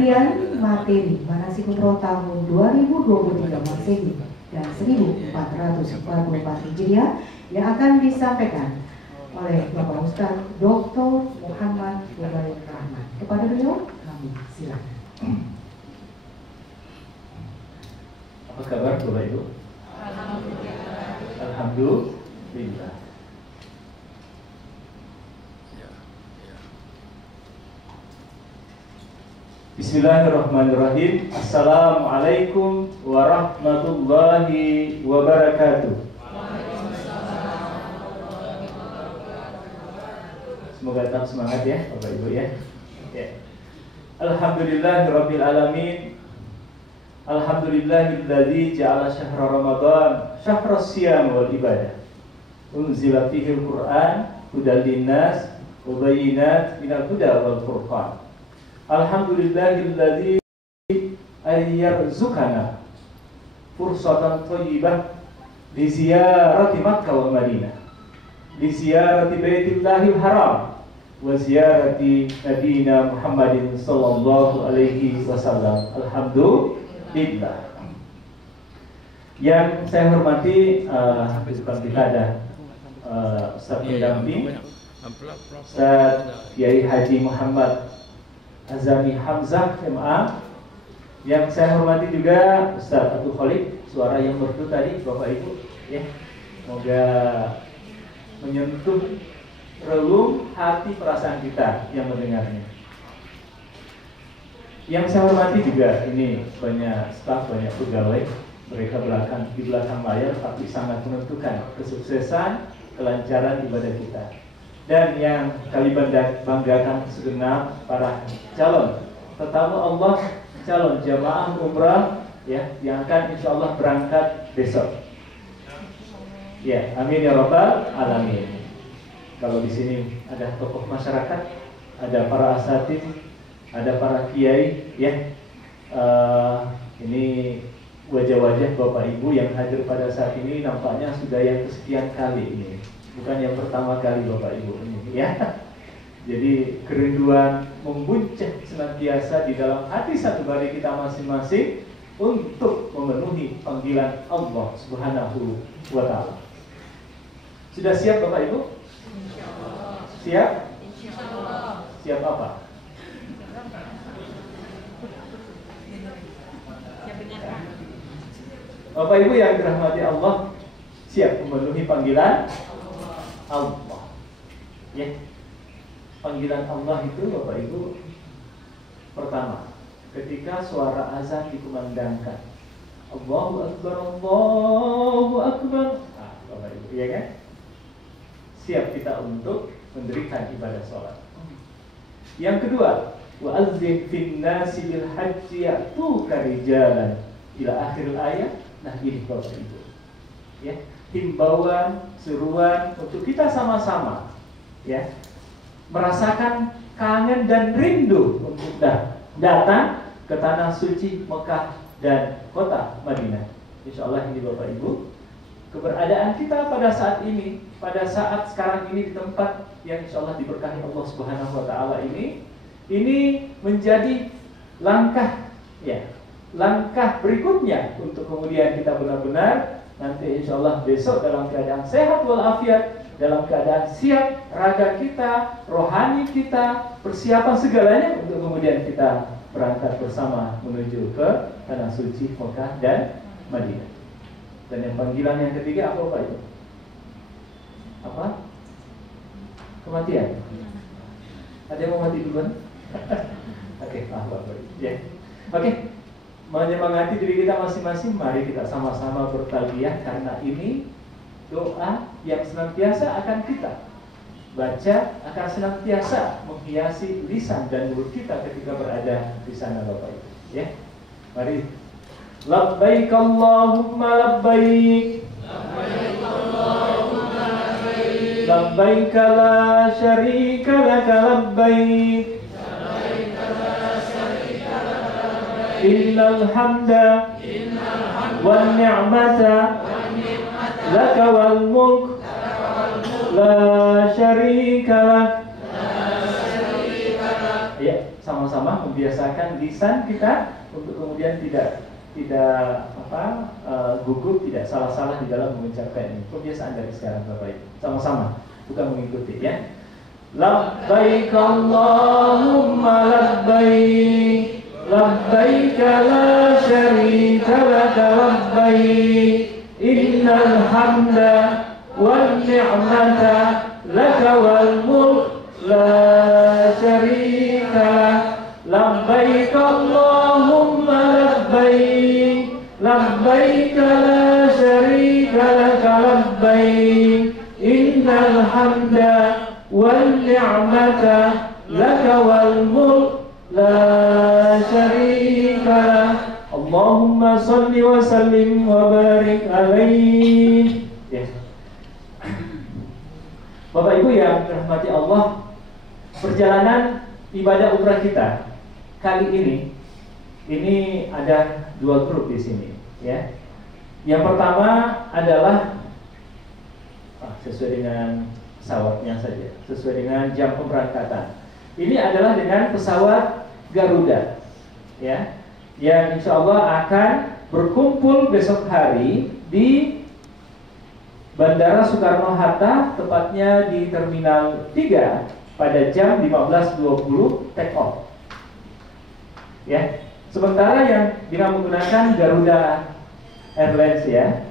pemberian materi Manasikuh tahun 2023 Masehi dan 1444 Hijriah yang akan disampaikan oleh Bapak Ustaz Dr. Muhammad Mubarak Rahman. Kepada beliau kami silakan. Apa kabar Bapak Ibu? Alhamdulillah. Bismillahirrahmanirrahim. Assalamualaikum warahmatullahi wabarakatuh. Semoga tetap semangat ya Bapak Ibu ya. Alhamdulillahirabbil alamin. Alhamdulillahilladzi ja'ala syahra Ramadan syahras siyam wal ibadah. Unzila fihi al-Qur'an hudal linnas wa bayyinat minal huda wal furqan. Alhamdulillahilladzi ayyarzuqana fursatan thayyibah li ziyarati Makkah wa Madinah, li ziyarati Baitillahil Haram wa ziyarati Nabiyina Muhammadin sallallahu alaihi wasallam. Alhamdulillah. Yang saya hormati, bukan kita ada Ustaz pendamping, Ustaz Kiai Haji Muhammad Azami Hamzah MA. Yang saya hormati juga Ustaz Abdul Khalid, suara yang merdu tadi Bapak Ibu ya. Semoga menyentuh relung hati perasaan kita yang mendengarnya. Yang saya hormati juga ini banyak staf, banyak pegawai. Mereka di belakang layar tapi sangat menentukan kesuksesan, kelancaran ibadah kita. Dan yang kami banggakan segenap para calon tetamu Allah, calon jamaah umrah ya, yang akan insya Allah berangkat besok. Ya, amin ya rabbal alamin. Kalau di sini ada tokoh masyarakat, ada para asatidz, ada para kiai ya. Ini wajah-wajah Bapak Ibu yang hadir pada saat ini nampaknya sudah yang kesekian kali ini. Bukan yang pertama kali Bapak Ibu ini ya. Jadi kerinduan membuncah senantiasa di dalam hati satu dari kita masing-masing untuk memenuhi panggilan Allah Subhanahu wa Ta'ala. Sudah siap Bapak Ibu? Siap? Siap apa? Bapak Ibu yang dirahmati Allah, siap memenuhi panggilan Allah. Ya. Panggilan Allah itu Bapak Ibu, pertama, ketika suara azan dikumandangkan, Allahu Akbar, Allahu Akbar. Nah, Bapak Ibu, iya kan? Siap kita untuk mendirikan ibadah sholat. Yang kedua, wa azzin fin nasi bil hajji ya'tuka rijalan ila akhir ayat. Nah, ini Bapak Ibu. Ya. Himbauan, seruan untuk kita sama-sama ya merasakan kangen dan rindu untuk datang ke tanah suci Mekah dan kota Madinah. Insya Allah ini Bapak Ibu, keberadaan kita pada saat ini, pada saat sekarang ini di tempat yang insya Allah diberkahi Allah Subhanahu wa Ta'ala ini menjadi langkah ya, langkah berikutnya untuk kemudian kita benar-benar nanti insya Allah besok dalam keadaan sehat walafiat, dalam keadaan siap raga kita, rohani kita, persiapan segalanya untuk kemudian kita berangkat bersama menuju ke tanah suci Mekah dan Madinah. Dan yang panggilan yang ketiga apa Pak itu? Apa? Kematian. Ada yang mau mati duluan? Oke, Bapak. Ya. Oke. Menyemangati diri kita masing-masing, mari kita sama-sama bertalbiyah karena ini doa yang senantiasa akan kita baca, akan senantiasa menghiasi lisan dan mulut kita ketika berada di sana Bapak Ibu. Ya, mari. Labbaik Allahumma labbaik, labbaik Allahumma labbaik, labbaik la syarika laka labbaik. Innal hamda wan ni'mata laka wal mulk la syarika lak. Ya, sama sama-sama membiasakan lisan kita untuk kemudian tidak gugup, tidak salah-salah di dalam mengucapkan ini. Kebiasaan dari sekarang Bapak Ibu. Sama-sama, bukan mengikuti ya. Labbaik Allahumma labbaik, labbaik la syarika laka labbaik, innal hamda wal ni'mata laka wal mulk la syarika lak. Labbaik Allahumma labbaik, labbaik la syarika laka labbaik, innal hamda wal ni'mata laka wal mulk la syarika lak. Allahumma salli wa sallim wa barik alaihi. Ya. Bapak Ibu yang dirahmati Allah, perjalanan ibadah umrah kita kali ini ada dua grup di sini, ya. Yang pertama adalah sesuai dengan pesawatnya saja, sesuai dengan jam pemberangkatan. Ini adalah dengan pesawat Garuda, ya, yang insya Allah akan berkumpul besok hari di Bandara Soekarno-Hatta, tepatnya di Terminal 3 pada jam 15.20 take off. Ya, sementara yang dengan menggunakan Garuda Airlines ya.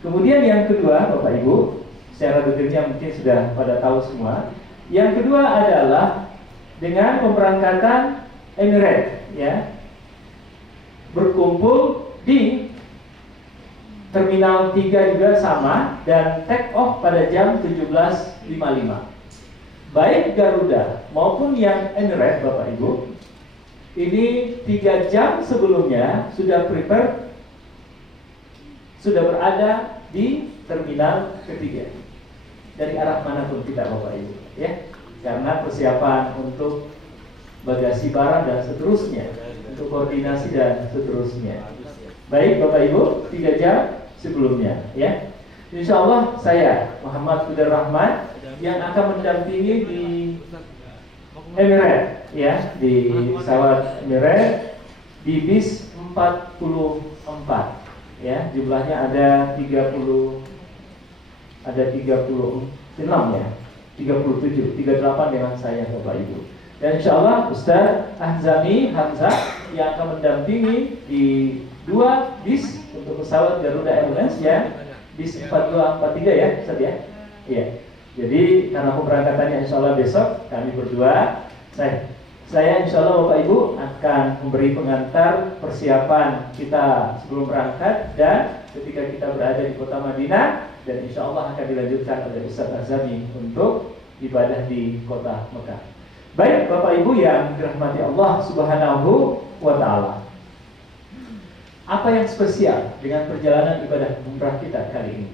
Kemudian yang kedua, Bapak Ibu, secara detailnya mungkin sudah pada tahu semua. Yang kedua adalah dengan pemberangkatan Emirates ya. Berkumpul di Terminal 3 juga sama dan take off pada jam 17.55. Baik Garuda maupun yang Emirates Bapak Ibu, ini 3 jam sebelumnya sudah prepare, sudah berada di terminal ketiga dari arah manapun kita Bapak Ibu ya, karena persiapan untuk bagasi barang dan seterusnya, untuk koordinasi dan seterusnya. Baik Bapak Ibu, 3 jam sebelumnya ya. Insya Allah saya Muhammad Hudar Rahman yang akan mendampingi di Emirates ya, di pesawat Emirates di bis 44 ya, jumlahnya ada 36 ya, 37, 38 dengan saya Bapak Ibu. Dan insya Allah Ustaz Ahzami Hamzah yang akan mendampingi di 2 bis untuk pesawat Garuda Airlines ya, bis 4243 ya Ustaz ya. Iya. Jadi karena pemberangkatannya insya Allah besok, kami berdua, saya insya Allah Bapak Ibu akan memberi pengantar persiapan kita sebelum berangkat dan ketika kita berada di kota Madinah, dan insya Allah akan dilanjutkan oleh Ustaz Azami untuk ibadah di kota Mekah. Baik Bapak Ibu yang dirahmati Allah Subhanahu wa Ta'ala, apa yang spesial dengan perjalanan ibadah umrah kita kali ini?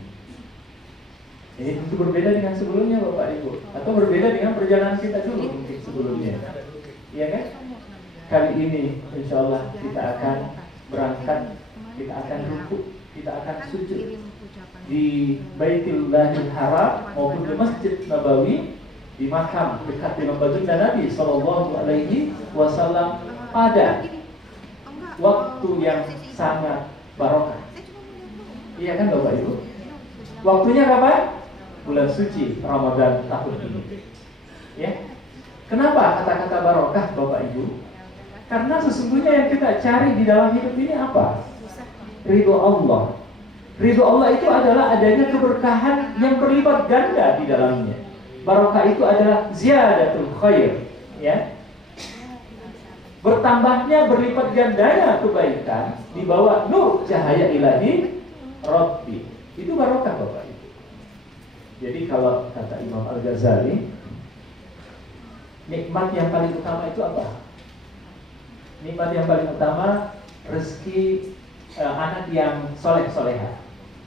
Ini tentu berbeda dengan sebelumnya Bapak Ibu, atau berbeda dengan perjalanan kita dulu mungkin sebelumnya. Iya kan? Kali ini insya Allah kita akan berangkat, kita akan rukuk, kita akan sujud di Baitullahil Haram maupun di Masjid Nabawi, di makam dekat dengan baginda Nabi Sallallahu Alaihi Wasallam pada waktu yang sangat barokah. Iya kan Bapak Ibu? Waktunya kapan? Bulan suci Ramadan tahun ini. Ya. Kenapa kata-kata barokah Bapak Ibu? Karena sesungguhnya yang kita cari di dalam hidup ini apa? Ridho Allah. Ridho Allah itu adalah adanya keberkahan yang berlipat ganda di dalamnya. Barokah itu adalah ziyadatul khair, ya. Bertambahnya berlipat gandanya kebaikan di bawah nur cahaya ilahi Rabbi. Itu barokah Bapak Ibu. Jadi kalau kata Imam Al-Ghazali, nikmat yang paling utama itu apa? Nikmat yang paling utama rezeki anak yang soleh-soleha.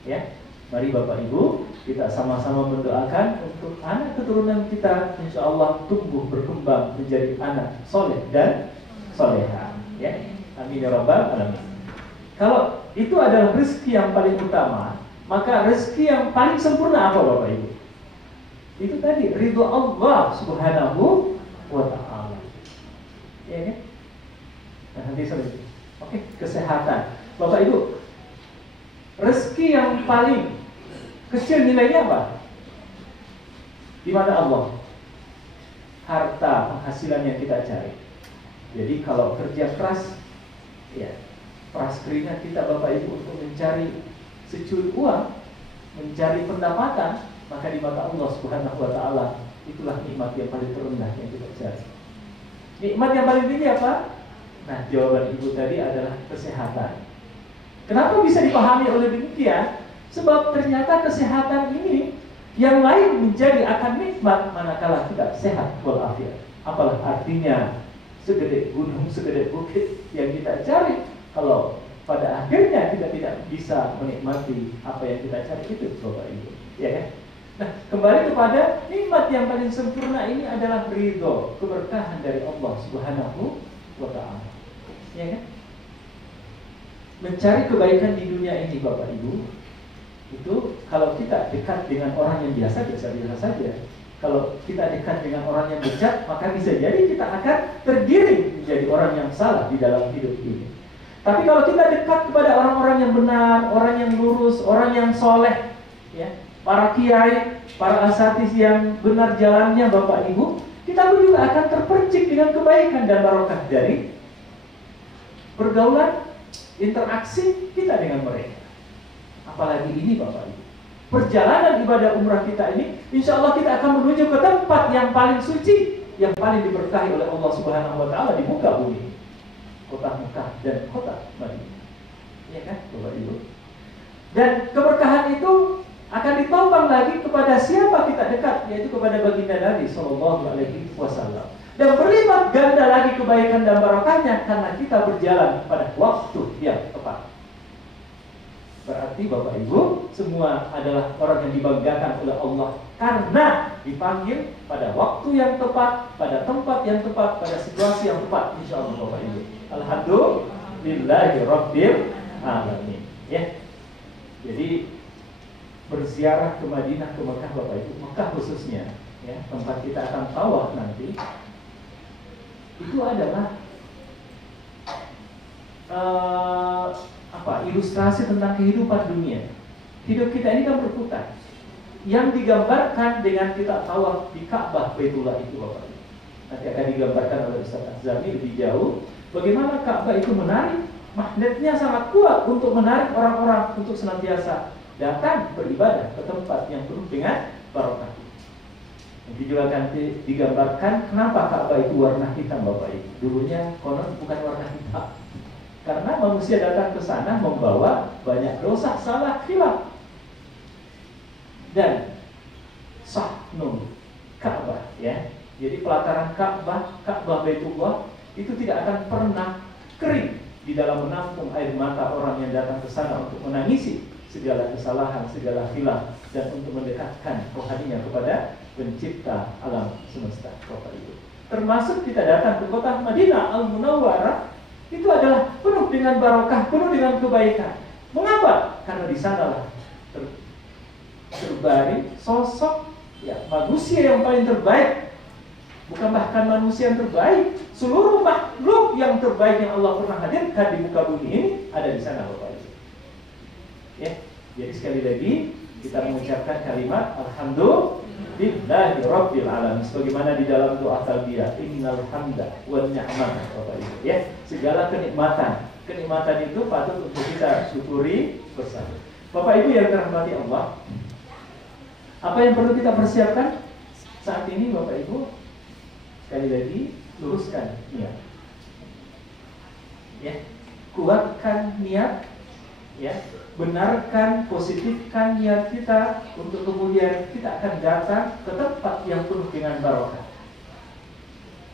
Ya, mari Bapak Ibu kita sama-sama mendoakan untuk anak keturunan kita, insya Allah tumbuh berkembang menjadi anak soleh dan soleha. Ya, amin ya rabbal alamin. Kalau itu adalah rezeki yang paling utama, maka rezeki yang paling sempurna apa Bapak Ibu? Itu tadi ridho Allah Subhanahu wa Ta'ala. Ya kan? Nah, nanti sering. Oke, kesehatan. Bapak Ibu, rezeki yang paling kecil nilainya apa? Di mata Allah. Harta, penghasilan yang kita cari. Jadi kalau kerja keras, ya, peras keringat kita Bapak Ibu untuk mencari securi uang, mencari pendapatan, maka di mata Allah Subhanahu wa Ta'ala itulah nikmat yang paling terendah yang kita cari. Nikmat yang paling tinggi apa? Nah, jawaban Ibu tadi adalah kesehatan. Kenapa bisa dipahami oleh demikian? Sebab ternyata kesehatan ini yang lain menjadi akan nikmat manakala kita sehat walafiat. Apalah artinya segede gunung, segede bukit yang kita cari, kalau pada akhirnya kita tidak bisa menikmati apa yang kita cari itu, Bapak Ibu, ya kan? Nah, kembali kepada nikmat yang paling sempurna ini adalah ridho, keberkahan dari Allah Subhanahu wa Ta'ala, ya kan? Mencari kebaikan di dunia ini, Bapak Ibu, itu kalau kita dekat dengan orang yang biasa-biasa saja, kalau kita dekat dengan orang yang bejat, maka bisa jadi kita akan tergiring menjadi orang yang salah di dalam hidup ini. Tapi kalau kita dekat kepada orang-orang yang benar, orang yang lurus, orang yang soleh, ya, para kiai, para asatidz yang benar jalannya, Bapak Ibu, kita pun juga akan terpercik dengan kebaikan dan barokah dari pergaulan, interaksi kita dengan mereka. Apalagi ini, Bapak Ibu, perjalanan ibadah umrah kita ini, insya Allah kita akan menuju ke tempat yang paling suci, yang paling diberkahi oleh Allah Subhanahu wa Ta'ala di muka bumi, kota Mekah dan kota Madinah, ya kan, Bapak Ibu? Dan keberkahan itu akan ditopang lagi kepada siapa kita dekat, yaitu kepada baginda Nabi Sallallahu Alaihi Wasallam. Dan berlipat ganda lagi kebaikan dan barokahnya karena kita berjalan pada waktu yang tepat. Berarti Bapak Ibu, semua adalah orang yang dibanggakan oleh Allah karena dipanggil pada waktu yang tepat, pada tempat yang tepat, pada situasi yang tepat, insya Allah, Bapak Ibu. Alhamdulillahirabbil alamin. Ya. Jadi berziarah ke Madinah, ke Mekah, Bapak Ibu, Mekah khususnya, ya, tempat kita akan tawaf nanti, itu adalah ilustrasi tentang kehidupan dunia. Hidup kita ini kan berputar. Yang digambarkan dengan kita tawaf di Ka'bah Baitullah itu, Bapak Ibu, nanti akan digambarkan oleh Ustaz Azami lebih jauh. Bagaimana Ka'bah itu menarik, magnetnya sangat kuat untuk menarik orang-orang untuk senantiasa datang beribadah ke tempat yang penuh dengan barokah. Nanti juga akan digambarkan kenapa Ka'bah itu warna hitam, Bapak Ibu. Dulunya konon bukan warna hitam, karena manusia datang ke sana membawa banyak dosa, salah, khilaf. Dan sahnun Ka'bah, ya. Jadi pelataran Ka'bah Baitullah itu tidak akan pernah kering di dalam menampung air mata orang yang datang ke sana untuk menangisi segala kesalahan, segala khilaf, dan untuk mendekatkan rohaninya kepada pencipta alam semesta, Bapak Ibu. Termasuk kita datang ke kota Madinah Al-Munawwarah, itu adalah penuh dengan barokah, penuh dengan kebaikan. Mengapa? Karena di sanalah terbaring sosok, ya, manusia yang paling terbaik. Bukan bahkan manusia yang terbaik, seluruh makhluk yang terbaik yang Allah pernah hadirkan di muka bumi ini ada di sana, Bapak Ibu. Ya, jadi sekali lagi kita mengucapkan kalimat Alhamdulillahirabbil alamin, sebagaimana di dalam doa talbiyah, innal hamda wan ni'mata, Bapak Ibu, ya. Segala kenikmatan itu patut untuk kita syukuri bersama. Bapak Ibu yang dirahmati Allah, apa yang perlu kita persiapkan saat ini, Bapak Ibu? Sekali lagi, luruskan niat, ya. Kuatkan niat, ya. Benarkan, positifkan niat kita untuk kemudian kita akan datang ke tempat yang penuh dengan barokah,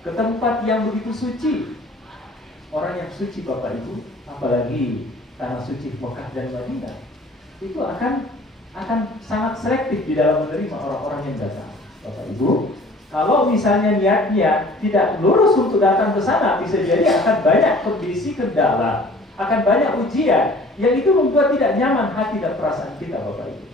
ke tempat yang begitu suci. Orang yang suci, Bapak Ibu, apalagi tanah suci Mekah dan Madinah, itu akan sangat selektif di dalam menerima orang-orang yang datang, Bapak Ibu. Kalau misalnya niatnya tidak lurus untuk datang ke sana, bisa jadi akan banyak kondisi kendala, akan banyak ujian yang itu membuat tidak nyaman hati dan perasaan kita, Bapak Ibu.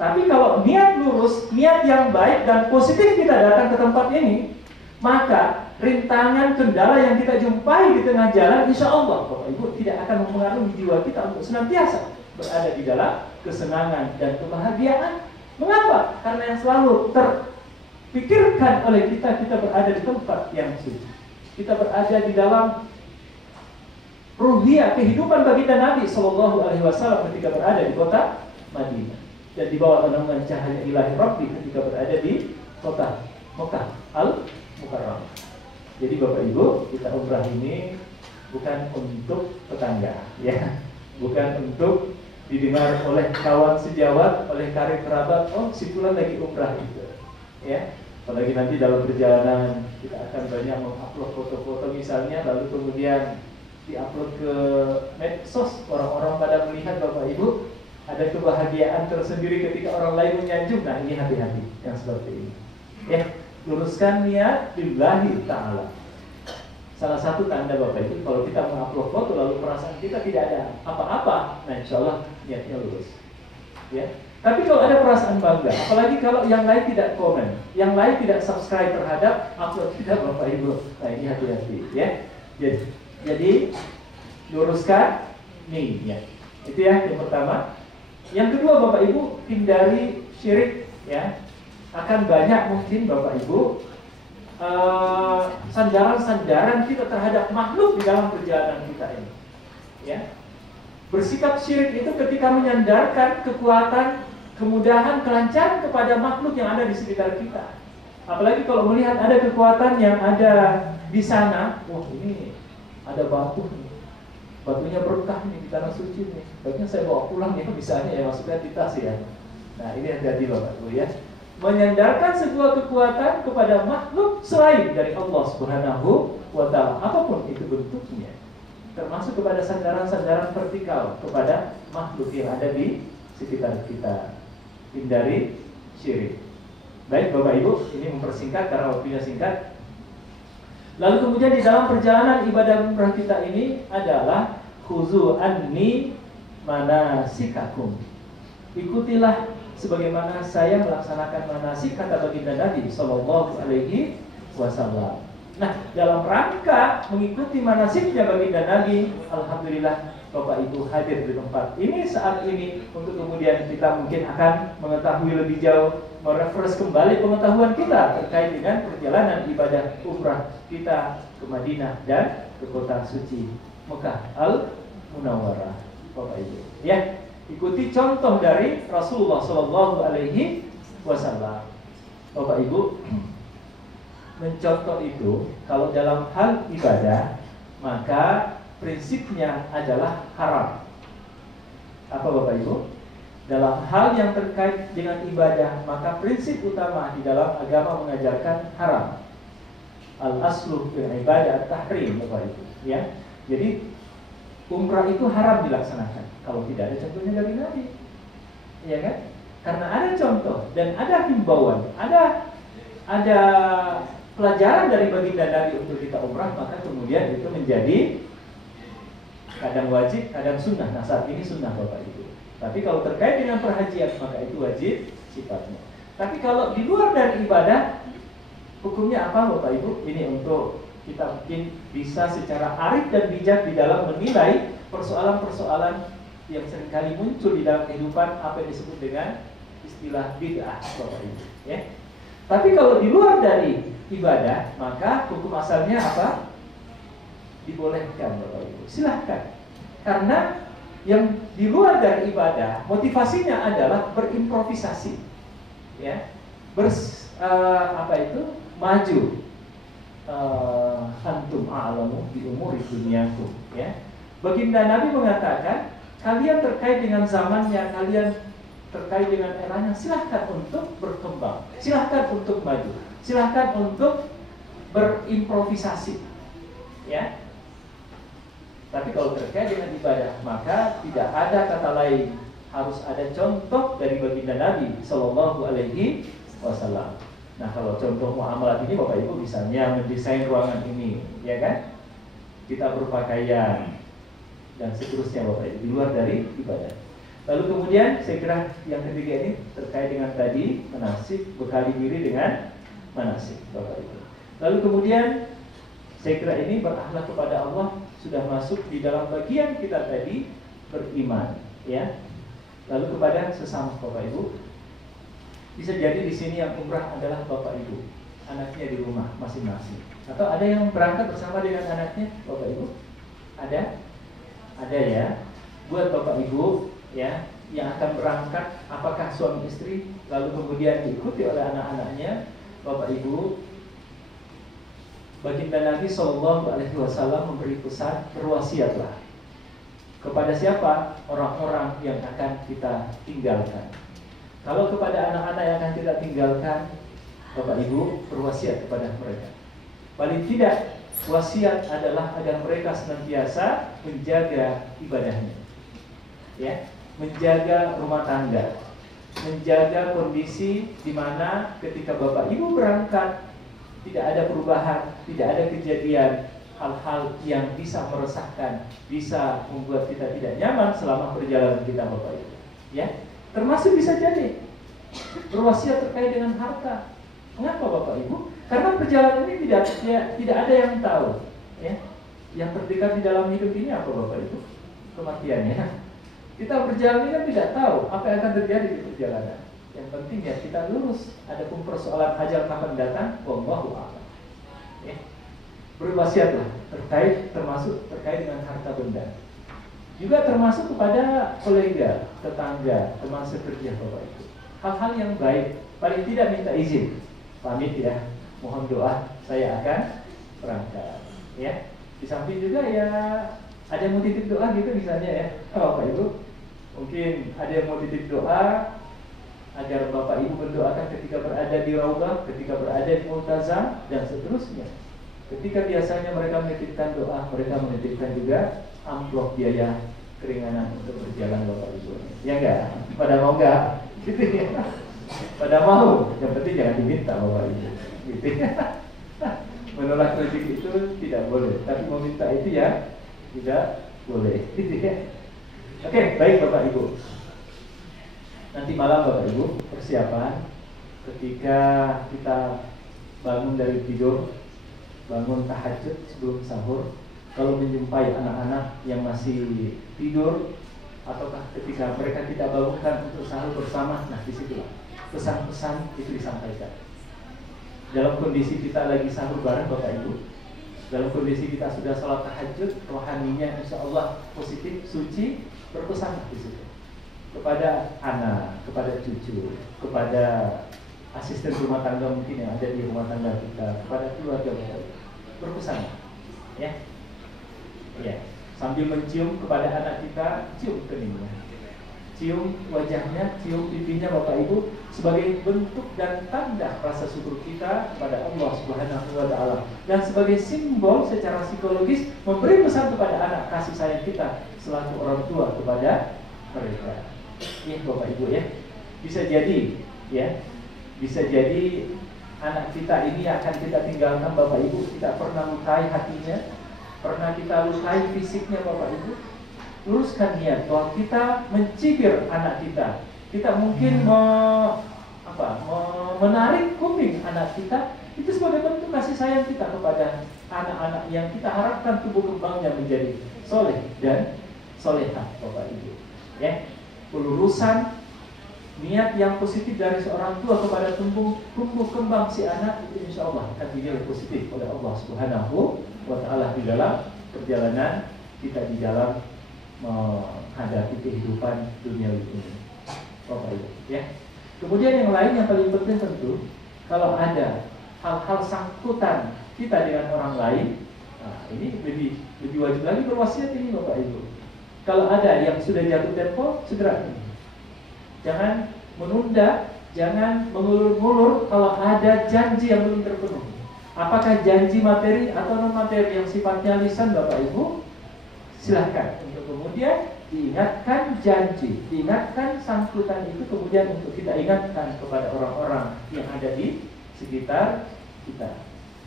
Tapi kalau niat lurus, niat yang baik dan positif kita datang ke tempat ini, maka rintangan, kendala yang kita jumpai di tengah jalan, insya Allah Bapak Ibu tidak akan mempengaruhi jiwa kita untuk senantiasa berada di dalam kesenangan dan kebahagiaan. Mengapa? Karena yang selalu terpikirkan oleh kita berada di tempat yang suci. Kita berada di dalam ruhiyah kehidupan baginda Nabi Shallallahu Alaihi Wasallam ketika berada di kota Madinah dan di bawah naungan cahaya ilahi Rabbi ketika berada di kota Mekah Al-Mukarramah. Jadi Bapak Ibu, kita umrah ini bukan untuk tetangga, ya, bukan untuk didengar oleh kawan sejawat, oleh karib kerabat, oh si fulan lagi umrah itu, ya. Apalagi nanti dalam perjalanan kita akan banyak mengupload foto-foto misalnya, lalu kemudian diupload ke medsos, orang-orang pada melihat Bapak Ibu ada kebahagiaan tersendiri ketika orang lain menyanjung. Nah ini hati-hati yang seperti ini, ya. Luruskan niat billahi ta'ala. Salah satu tanda Bapak Ibu, kalau kita mengupload foto lalu perasaan kita tidak ada apa-apa, nah insya Allah niatnya lurus, ya. Tapi kalau ada perasaan bangga, apalagi kalau yang lain tidak komen, yang lain tidak subscribe terhadap upload kita Bapak Ibu, nah ini hati-hati, ya. Jadi luruskan niat. Itu ya yang pertama. Yang kedua Bapak Ibu, hindari syirik, ya. Akan banyak mungkin Bapak Ibu sandaran-sandaran kita terhadap makhluk di dalam perjalanan kita ini, ya. Bersikap syirik itu ketika menyandarkan kekuatan, kemudahan, kelancaran kepada makhluk yang ada di sekitar kita. Apalagi kalau melihat ada kekuatan yang ada di sana, wah ini ada batu nih, batunya berkah nih di tanah suci nih, baiknya saya bawa pulang ya misalnya, ya maksudnya di tas ya. Nah ini hati-hati Bapak Ibu, ya. Menyandarkan sebuah kekuatan kepada makhluk selain dari Allah Subhanahu wa Ta'ala, apapun itu bentuknya, termasuk kepada sandaran-sandaran vertikal kepada makhluk yang ada di sekitar kita. Hindari syirik. Baik Bapak Ibu, ini mempersingkat karena waktunya singkat. Lalu kemudian di dalam perjalanan ibadah umrah kita ini adalah khuzu anni manasikakum. Ikutilah sebagaimana saya melaksanakan manasik, kata baginda Nabi Sallallahu Alaihi Wasallam. Nah, dalam rangka mengikuti manasiknya baginda Nabi, alhamdulillah Bapak Ibu hadir di tempat ini saat ini untuk kemudian kita mungkin akan mengetahui lebih jauh, merefresh kembali pengetahuan kita terkait dengan perjalanan ibadah umrah kita ke Madinah dan ke kota suci Mekah Al-Munawwarah, Bapak Ibu. Ya. Ikuti contoh dari Rasulullah Shallallahu Alaihi Wasallam. Bapak Ibu, mencontoh itu kalau dalam hal ibadah maka prinsipnya adalah haram. Apa Bapak Ibu? Dalam hal yang terkait dengan ibadah maka prinsip utama di dalam agama mengajarkan haram. Al-aslu fil ibadah tahrim, Bapak Ibu. Ya, jadi umrah itu haram dilaksanakan kalau tidak ada contohnya dari Nabi, ya kan? Karena ada contoh dan ada himbauan, ada pelajaran dari baginda Nabi untuk kita umrah, maka kemudian itu menjadi kadang wajib, kadang sunnah. Nah saat ini sunnah Bapak Ibu. Tapi kalau terkait dengan perhajian maka itu wajib sifatnya. Tapi kalau di luar dari ibadah, hukumnya apa Bapak Ibu? Ini untuk kita mungkin bisa secara arif dan bijak di dalam menilai persoalan-persoalan yang seringkali muncul di dalam kehidupan, apa yang disebut dengan istilah bid'ah, Bapak Ibu, ya. Tapi kalau di luar dari ibadah, maka hukum asalnya apa? Dibolehkan, Bapak Ibu. Silahkan. Karena yang di luar dari ibadah, motivasinya adalah berimprovisasi, ya. Maju. Antum a'lamu bi umuri dunyakum, ya. Baginda Nabi mengatakan, kalian terkait dengan zamannya, kalian terkait dengan eranya, silahkan untuk berkembang, silahkan untuk maju, silahkan untuk berimprovisasi, ya. Tapi kalau terkait dengan ibadah, maka tidak ada kata lain, harus ada contoh dari baginda Nabi Sallallahu Alaihi Wasallam. Nah kalau contoh muamalat ini Bapak Ibu misalnya mendesain ruangan ini, ya kan? Kita berpakaian dan seterusnya Bapak Ibu, di luar dari ibadah. Lalu kemudian saya kira yang ketiga ini terkait dengan tadi manasik, bekali diri dengan manasik Bapak Ibu. Lalu kemudian Saya kira ini berakhlak kepada Allah sudah masuk di dalam bagian kita tadi beriman, ya. Lalu kepada sesama Bapak Ibu, bisa jadi di sini yang umrah adalah Bapak Ibu, anaknya di rumah masing-masing. Atau ada yang berangkat bersama dengan anaknya, Bapak Ibu? Ada? Ada ya. Buat Bapak Ibu ya yang akan berangkat, apakah suami istri lalu kemudian diikuti oleh anak-anaknya, Bapak Ibu, Baginda Nabi SAW memberi pesan, berwasiatlah. Kepada siapa? Orang-orang yang akan kita tinggalkan. Kalau kepada anak-anak yang akan kita tinggalkan, Bapak Ibu berwasiat kepada mereka. Paling tidak wasiat adalah agar mereka senantiasa menjaga ibadahnya, ya, menjaga rumah tangga, menjaga kondisi di mana ketika Bapak Ibu berangkat tidak ada perubahan, tidak ada kejadian hal-hal yang bisa meresahkan, bisa membuat kita tidak nyaman selama perjalanan kita, Bapak Ibu. Ya, termasuk bisa jadi berwasiat terkait dengan harta. Mengapa Bapak Ibu? Karena perjalanan ini tidak ada yang tahu. Ya, yang terdekat di dalam hidup ini apa Bapak Ibu? Kematiannya. Kita berjalan ini kan tidak tahu apa yang akan terjadi di perjalanan. Yang penting ya kita lurus. Adapun persoalan ajal kapan datang, wallahu a'lam. Ya. Berwasiatlah termasuk terkait dengan harta benda. Juga termasuk kepada kolega, tetangga, teman sekerja Bapak Ibu. Hal-hal yang baik, paling tidak minta izin. Pamit ya, mohon doa, saya akan berangkat. Ya, di samping juga ya ada yang mau titip doa gitu misalnya ya, Bapak Ibu. Mungkin ada yang mau titip doa agar Bapak Ibu mendoakan ketika berada di Raudhah, ketika berada di Multazam dan seterusnya. Ketika biasanya mereka menitipkan doa, mereka menitipkan juga amplop biaya keringanan untuk berjalan Bapak Ibu. Ya enggak? Pada mau enggak? Gitu ya. Pada mau, yang penting jangan diminta Bapak Ibu. Gitu ya. Menolak rezeki itu tidak boleh, tapi meminta itu ya tidak boleh. Gitu ya. Oke, baik Bapak Ibu. Nanti malam Bapak Ibu persiapan ketika kita bangun dari tidur, bangun tahajud sebelum sahur, kalau menjumpai anak-anak yang masih tidur ataukah ketika mereka kita bangunkan untuk sahur bersama, nah disitulah pesan-pesan itu disampaikan. Dalam kondisi kita lagi sahur bareng Bapak Ibu, dalam kondisi kita sudah sholat tahajud, rohaninya insya Allah positif, suci, berpesan di situ kepada anak, kepada cucu, kepada asisten rumah tangga mungkin yang ada di rumah tangga kita, kepada keluarga kita, berpesan, ya, ya, sambil mencium kepada anak kita, cium keningnya, cium wajahnya, cium pipinya Bapak Ibu sebagai bentuk dan tanda rasa syukur kita kepada Allah Subhanahu wa Ta'ala, dan sebagai simbol secara psikologis memberi pesan kepada anak kasih sayang kita selaku orang tua kepada mereka. Ya Bapak Ibu ya, bisa jadi ya, bisa jadi anak kita ini akan kita tinggalkan Bapak Ibu, tidak pernah lukai hatinya, pernah kita lukai fisiknya Bapak Ibu. Luruskan niat bahwa kita mencibir anak kita. Kita mungkin menarik kuping anak kita, itu sebagai bentuk kasih sayang kita kepada anak-anak yang kita harapkan tumbuh kembangnya menjadi soleh dan solehah Bapak Ibu. Ya, pelurusan niat yang positif dari seorang tua kepada tumbuh kembang si anak itu insya Allah akan dinilai positif oleh Allah Subhanahu wa Ta'ala di dalam perjalanan kita di dalam menghadapi kehidupan dunia ini, Bapak Ibu. Ya. Kemudian yang lain yang paling penting tentu kalau ada hal-hal sangkutan kita dengan orang lain, nah, ini lebih wajib lagi berwasiat ini Bapak Ibu. Kalau ada yang sudah jatuh tempo, segera ini. Jangan menunda, jangan mengulur-ngulur kalau ada janji yang belum terpenuhi. Apakah janji materi atau non materi yang sifatnya lisan Bapak Ibu? Silahkan untuk kemudian diingatkan janji, diingatkan sangkutan itu kemudian untuk kita ingatkan kepada orang-orang yang ada di sekitar kita.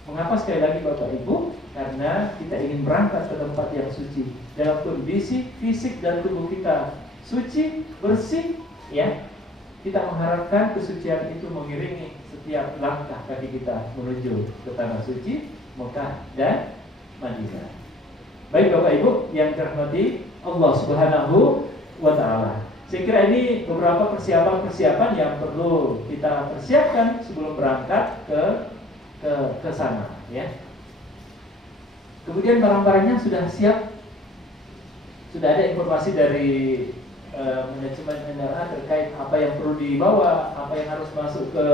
Mengapa sekali lagi Bapak Ibu? Karena kita ingin berangkat ke tempat yang suci dalam kondisi fisik dan tubuh kita suci, bersih, ya. Kita mengharapkan kesucian itu mengiringi setiap langkah kaki kita menuju ke tanah suci Mekah dan Madinah. Baik Bapak Ibu yang dirahmati Allah Subhanahu wa Ta'ala. Saya kira ini beberapa persiapan-persiapan yang perlu kita persiapkan sebelum berangkat ke sana, ya. Kemudian barang-barangnya sudah siap, sudah ada informasi dari manajemen NRA terkait apa yang perlu dibawa, apa yang harus masuk ke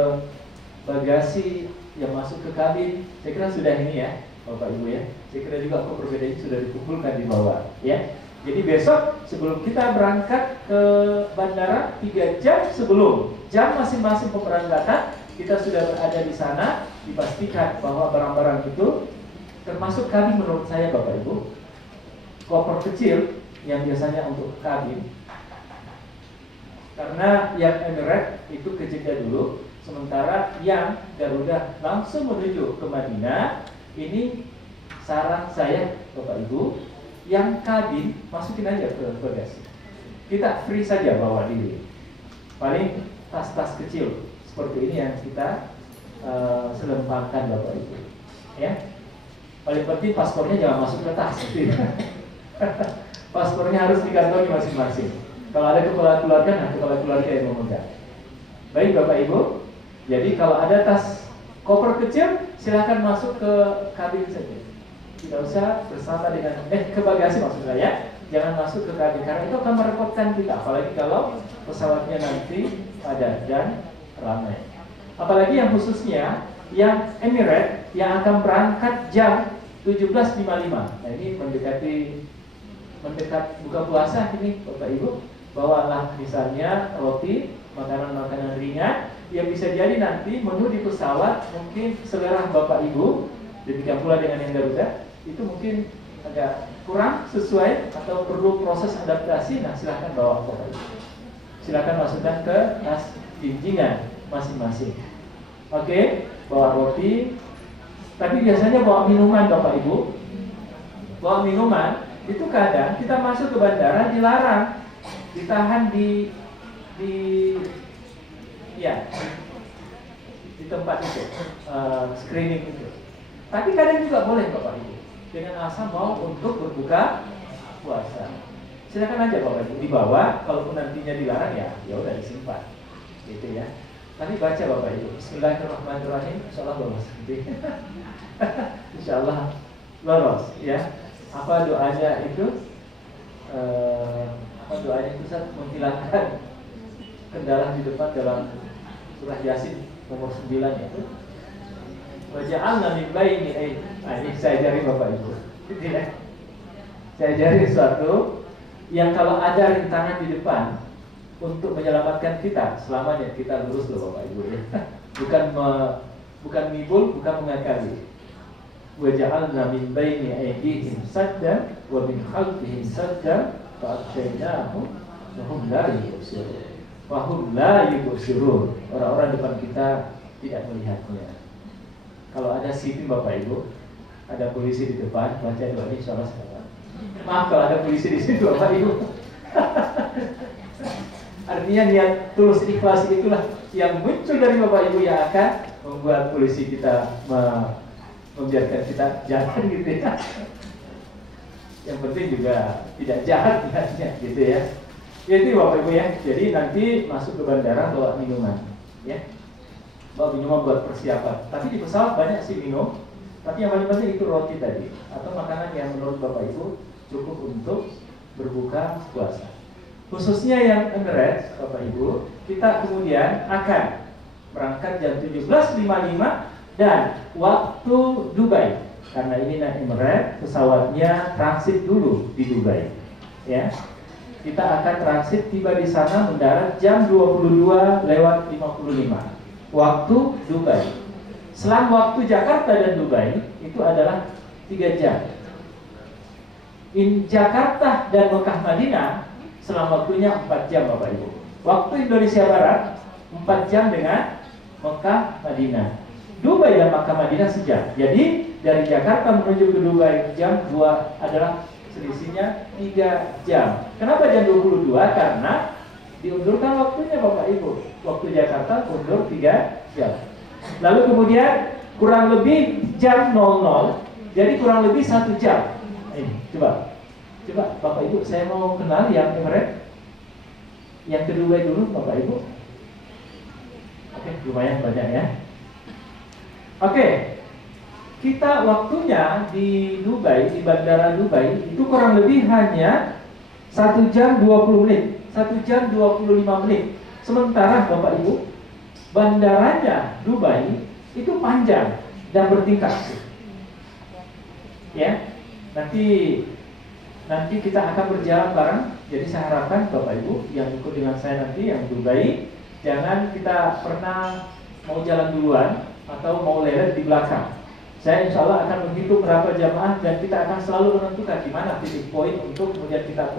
bagasi, yang masuk ke kabin. Saya kira sudah ini ya, Bapak Ibu ya. Saya kira juga kok perbedaannya sudah dikumpulkan di bawah, ya. Jadi besok sebelum kita berangkat ke bandara 3 jam sebelum jam masing-masing pemberangkatan, kita sudah berada di sana, dipastikan bahwa barang-barang itu termasuk kabin menurut saya Bapak Ibu. Koper kecil yang biasanya untuk kabin. Karena yang Emirates itu ke Jeddah dulu, sementara yang Garuda langsung menuju ke Madinah. Ini saran saya Bapak Ibu, yang kabin masukin aja ke bagasi. Kita free saja bawa diri. Paling tas-tas kecil seperti ini yang kita selempangkan Bapak Ibu. Ya. Paling penting paspornya jangan masuk ke tas. Paspornya harus dikantongi masing-masing. Kalau ada kepala keluarga, nah kepala keluarga yang memegang. Baik Bapak Ibu. Jadi kalau ada tas koper kecil, silakan masuk ke kabin saja. Tidak usah bersama dengan ke bagasi maksud saya. Jangan masuk ke kabin karena itu akan merepotkan kita. Apalagi kalau pesawatnya nanti padat dan ramai. Apalagi yang khususnya yang Emirates yang akan berangkat jam 17.55. Nah ini mendekat buka puasa ini Bapak Ibu. Bawalah misalnya roti, makanan-makanan ringan yang bisa jadi nanti menu di pesawat mungkin selera Bapak Ibu. Demikian pula dengan yang Garuda itu mungkin agak kurang sesuai atau perlu proses adaptasi. Nah silahkan bawa Bapak Ibu. Silahkan masukkan ke tas jinjingan masing-masing. Oke, bawa roti. Tapi biasanya bawa minuman Bapak Ibu. Bawa minuman itu kadang kita masuk ke bandara dilarang, ditahan di tempat itu, screening itu. Tapi kadang juga boleh Bapak Ibu, dengan asal mau untuk berbuka puasa. Silakan aja Bapak Ibu dibawa, kalaupun nantinya dilarang ya udah disimpan, gitu ya. Tapi baca Bapak Ibu, Bismillahirrahmanirrahim, insyaallah lolos, gitu. Insyaallah lolos, ya. Apa doanya itu? Apa doanya itu saat menghilangkan kendala di depan dalam surah Yasin nomor 9 itu. Waja'alna min baini ini saya ajari Bapak Ibu. Tidak. Saya ajari sesuatu yang kalau ada rintangan di depan untuk menyelamatkan kita, selamanya kita lurus loh Bapak Ibu ya. Bukan mibul, bukan mengakali. Waja'alna min baini aydihim saddan wa min khalfihim saddan fa'aghshaynahum wa hum la yubsirun. Wa hum la yubsirun. Orang-orang depan kita tidak melihatnya. Kalau ada sipil Bapak Ibu, ada polisi di depan, baca doa ini insyaallah selamat. Maaf kalau ada polisi di situ Bapak Ibu. Artinya niat tulus ikhlas itulah yang muncul dari Bapak Ibu yang akan membuat polisi kita membiarkan kita jalan gitu ya. Yang penting juga tidak jahat niatnya gitu ya. Itu Bapak Ibu ya. Jadi nanti masuk ke bandara bawa minuman ya. Bawa minuman buat persiapan. Tapi di pesawat banyak sih minum. Tapi yang paling penting itu roti tadi atau makanan yang menurut Bapak Ibu cukup untuk berbuka puasa. Khususnya yang Emirates Bapak Ibu, kita kemudian akan berangkat jam 17.55 dan waktu Dubai. Karena ini naik Emirates, pesawatnya transit dulu di Dubai. Ya. Kita akan transit tiba di sana mendarat jam 22:55. Waktu Dubai. Selang waktu Jakarta dan Dubai itu adalah 3 jam. Jakarta dan Mekah Madinah selang waktunya 4 jam Bapak Ibu. Waktu Indonesia Barat 4 jam dengan Mekah Madinah. Dubai dan Mekah Madinah sejam. Jadi dari Jakarta menuju ke Dubai jam 2 adalah selisihnya 3 jam. Kenapa jam 22? Karena diundurkan waktunya Bapak Ibu. Waktu Jakarta undur 3 jam. Lalu kemudian kurang lebih jam 00 Jadi kurang lebih 1 jam. Ini, coba Bapak Ibu, saya mau kenal yang Everett, yang ke Dubai dulu, Bapak Ibu. Oke, lumayan banyak ya. Oke, kita waktunya di Dubai, di bandara Dubai itu kurang lebih hanya 1 jam 20 menit, 1 jam 25 menit. Sementara Bapak Ibu, bandaranya Dubai itu panjang dan bertingkat. Ya, nanti kita akan berjalan bareng. Jadi saya harapkan Bapak Ibu yang ikut dengan saya nanti yang Dubai, jangan kita pernah mau jalan duluan atau mau lelet di belakang. Saya insya Allah akan menghitung berapa jamaah dan kita akan selalu menentukan di mana titik poin untuk kemudian kita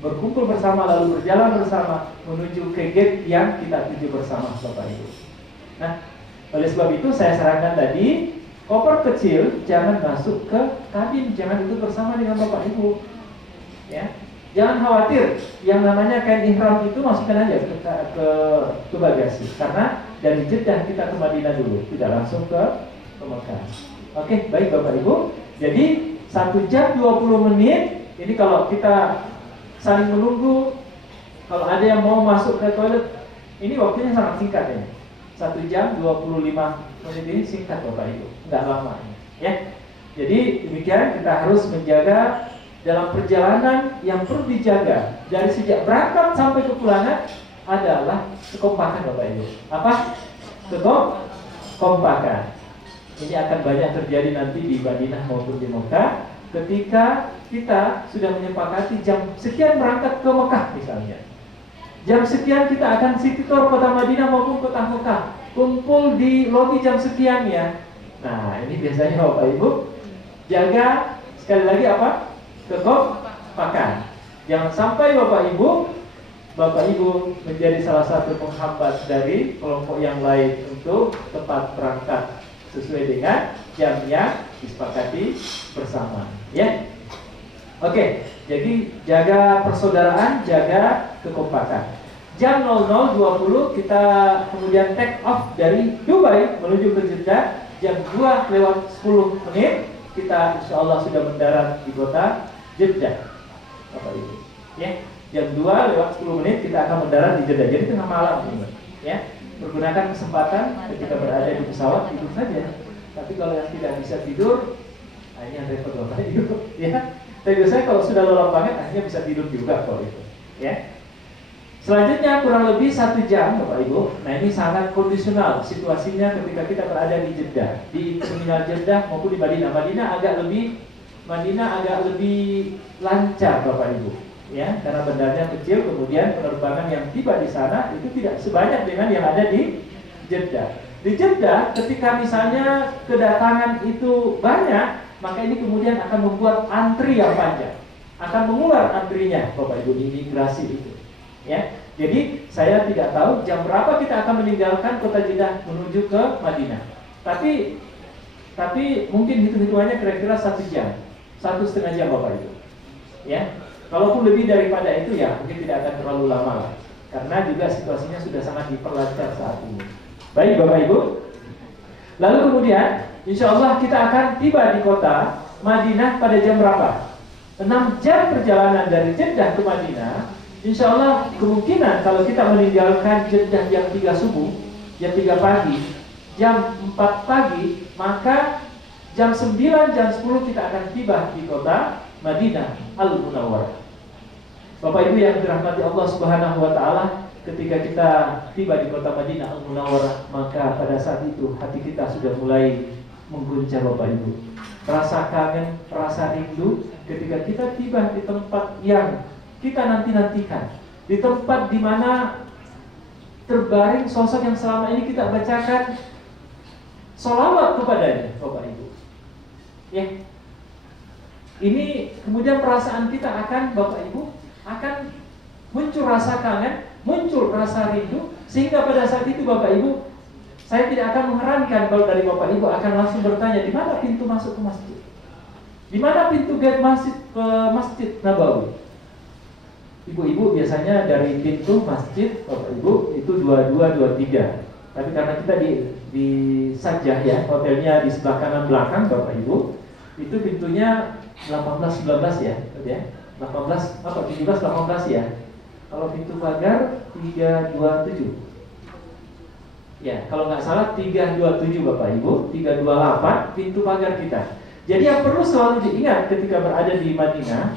berkumpul bersama lalu berjalan bersama menuju ke gate yang kita tuju bersama, Bapak Ibu. Nah, oleh sebab itu saya sarankan tadi koper kecil jangan masuk ke kabin, jangan duduk bersama dengan Bapak Ibu. Ya, jangan khawatir, yang namanya kain ihram itu masukkan aja ke bagasi, karena dari Jeddah kita ke Madinah dulu, tidak langsung ke Mekah. Oke, baik Bapak Ibu. Jadi 1 jam 20 menit. Ini kalau kita saling menunggu, kalau ada yang mau masuk ke toilet, ini waktunya sangat singkat ya. 1 jam 25 menit ini singkat Bapak Ibu, nggak lama ya. Jadi demikian kita harus menjaga dalam perjalanan yang perlu dijaga dari sejak berangkat sampai kepulangan adalah kekompakan Bapak Ibu. Apa? Kekompakan. Ini akan banyak terjadi nanti di Madinah maupun di Mekah ketika kita sudah menyepakati jam sekian berangkat ke Mekah misalnya. Jam sekian kita akan city tour kota Madinah maupun kota Mekah. Kumpul di lobi jam sekian ya. Nah, ini biasanya Bapak Ibu jaga sekali lagi apa? Kekompakan. Jangan sampai Bapak Ibu menjadi salah satu penghambat dari kelompok yang lain untuk tepat berangkat sesuai dengan jam yang disepakati bersama, ya. Oke, jadi jaga persaudaraan, jaga kekompakan. Jam 00.20 kita kemudian take off dari Dubai menuju ke Jeddah. Jam 2:10 kita insya Allah sudah mendarat di kota Jeddah, Bapak Ibu. Ya, jam 2:10 kita akan mendarat di Jeddah. Jadi tengah malam ini, ya. Pergunakan kesempatan ketika berada di pesawat tidur saja. Tapi kalau yang tidak bisa tidur, ini yang repot Bapak Ibu, ya. Tapi biasanya kalau sudah lelah banget, akhirnya bisa tidur juga kalau itu, ya. Selanjutnya kurang lebih 1 jam Bapak Ibu. Nah ini sangat kondisional situasinya ketika kita berada di Jeddah, di terminal Jeddah maupun di Madinah. Madinah agak lebih lancar Bapak Ibu, ya, karena bandarnya kecil, kemudian penerbangan yang tiba di sana itu tidak sebanyak dengan yang ada di Jeddah. Di Jeddah ketika misalnya kedatangan itu banyak, maka ini kemudian akan membuat antri yang panjang, akan mengular antrinya Bapak Ibu di imigrasi itu. Ya, jadi saya tidak tahu jam berapa kita akan meninggalkan kota Jeddah menuju ke Madinah. Tapi mungkin hitung-hitungannya kira-kira 1 jam, 1,5 jam Bapak Ibu. Ya, kalaupun lebih daripada itu ya mungkin tidak akan terlalu lama lah, karena juga situasinya sudah sangat diperlancar saat ini. Baik Bapak Ibu. Lalu kemudian insya Allah kita akan tiba di kota Madinah pada jam berapa? 6 jam perjalanan dari Jeddah ke Madinah. Insya Allah kemungkinan kalau kita meninggalkan Jeddah jam 3 subuh, jam 3 pagi, jam 4 pagi, maka jam 9, jam 10 kita akan tiba di kota Madinah Al-Munawwarah. Bapak Ibu yang dirahmati Allah Subhanahu wa taala, ketika kita tiba di kota Madinah Al-Munawwarah, maka pada saat itu hati kita sudah mulai mengguncang Bapak Ibu. Rasa kangen, rasa rindu ketika kita tiba di tempat yang kita nanti-nantikan, di tempat di mana terbaring sosok yang selama ini kita bacakan sholawat kepadanya, Bapak Ibu. Ya, ini kemudian perasaan kita akan Bapak Ibu akan muncul rasa kangen, muncul rasa rindu, sehingga pada saat itu Bapak Ibu, saya tidak akan mengherankan kalau dari Bapak Ibu akan langsung bertanya, di mana pintu masuk ke masjid? Di mana pintu gate masjid ke Masjid Nabawi? Ibu-ibu biasanya dari pintu masjid Bapak Ibu itu 22, 23. Tapi karena kita di Sajah ya, hotelnya di sebelah kanan belakang Bapak Ibu, Itu pintunya 18-19 ya, 18 apa 17-18 ya. Kalau pintu pagar 327. Ya, kalau nggak salah 327 Bapak Ibu, 328 pintu pagar kita. Jadi yang perlu selalu diingat ketika berada di Madinah,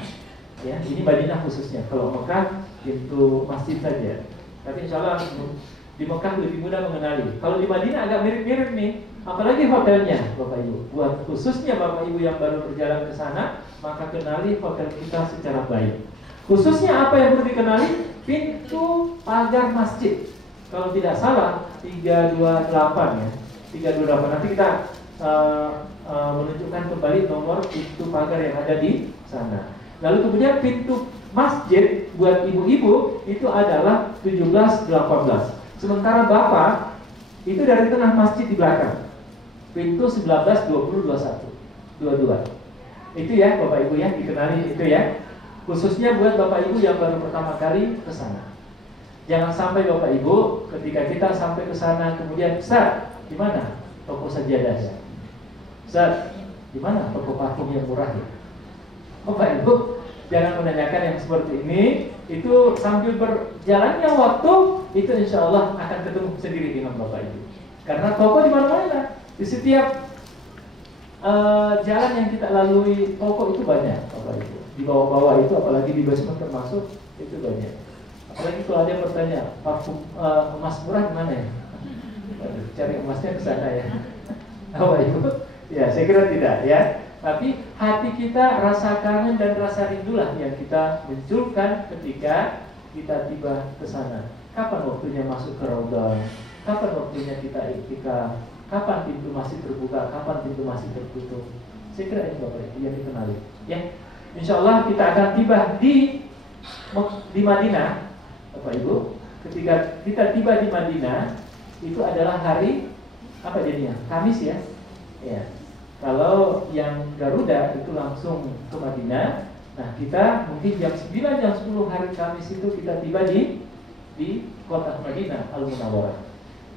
ya, ini Madinah khususnya. Kalau Mekah pintu masjid saja. Tapi insya Allah di Mekah lebih mudah mengenali. Kalau di Madinah agak mirip-mirip nih, apalagi hotelnya Bapak Ibu. Buat khususnya Bapak Ibu yang baru berjalan ke sana, maka kenali hotel kita secara baik. Khususnya apa yang perlu dikenali? Pintu pagar masjid. Kalau tidak salah 328 ya, 328. Nanti kita menunjukkan kembali nomor pintu pagar yang ada di sana. Lalu kemudian pintu masjid buat ibu-ibu itu adalah 17-18. Sementara bapak itu dari tengah masjid di belakang. Pintu 19-20-21, 22. Itu ya Bapak Ibu ya, dikenali itu ya. Khususnya buat Bapak Ibu yang baru pertama kali ke sana. Jangan sampai Bapak Ibu ketika kita sampai ke sana kemudian, Ustaz, di mana toko sajadahnya? Ustaz, di mana toko parfum yang murah ya? Bapak Ibu jangan menanyakan yang seperti ini. Itu sambil berjalannya waktu itu insya Allah akan ketemu sendiri dengan Bapak Ibu. Karena toko di mana-mana, di setiap jalan yang kita lalui toko itu banyak Bapak Ibu. Di bawah-bawah itu apalagi di basement termasuk itu banyak. Apalagi kalau ada yang bertanya parfum emas murah di mana ya? Cari emasnya ke sana ya. Bapak Ibu, ya saya kira tidak ya. Tapi hati kita rasa kangen dan rasa rindulah yang kita munculkan ketika kita tiba ke sana. Kapan waktunya masuk ke Raudhah? Kapan waktunya kita iktikaf? Kapan pintu masih terbuka? Kapan pintu masih tertutup? Saya kira ini Bapak Ibu yang dikenali. Ya, insya Allah kita akan tiba di Madinah, Bapak Ibu. Ketika kita tiba di Madinah, itu adalah hari apa jadinya? Kamis ya. Ya. Kalau yang Garuda itu langsung ke Madinah. Nah, kita mungkin jam 9, jam 10 hari Kamis itu kita tiba di kota Madinah Al-Munawwarah.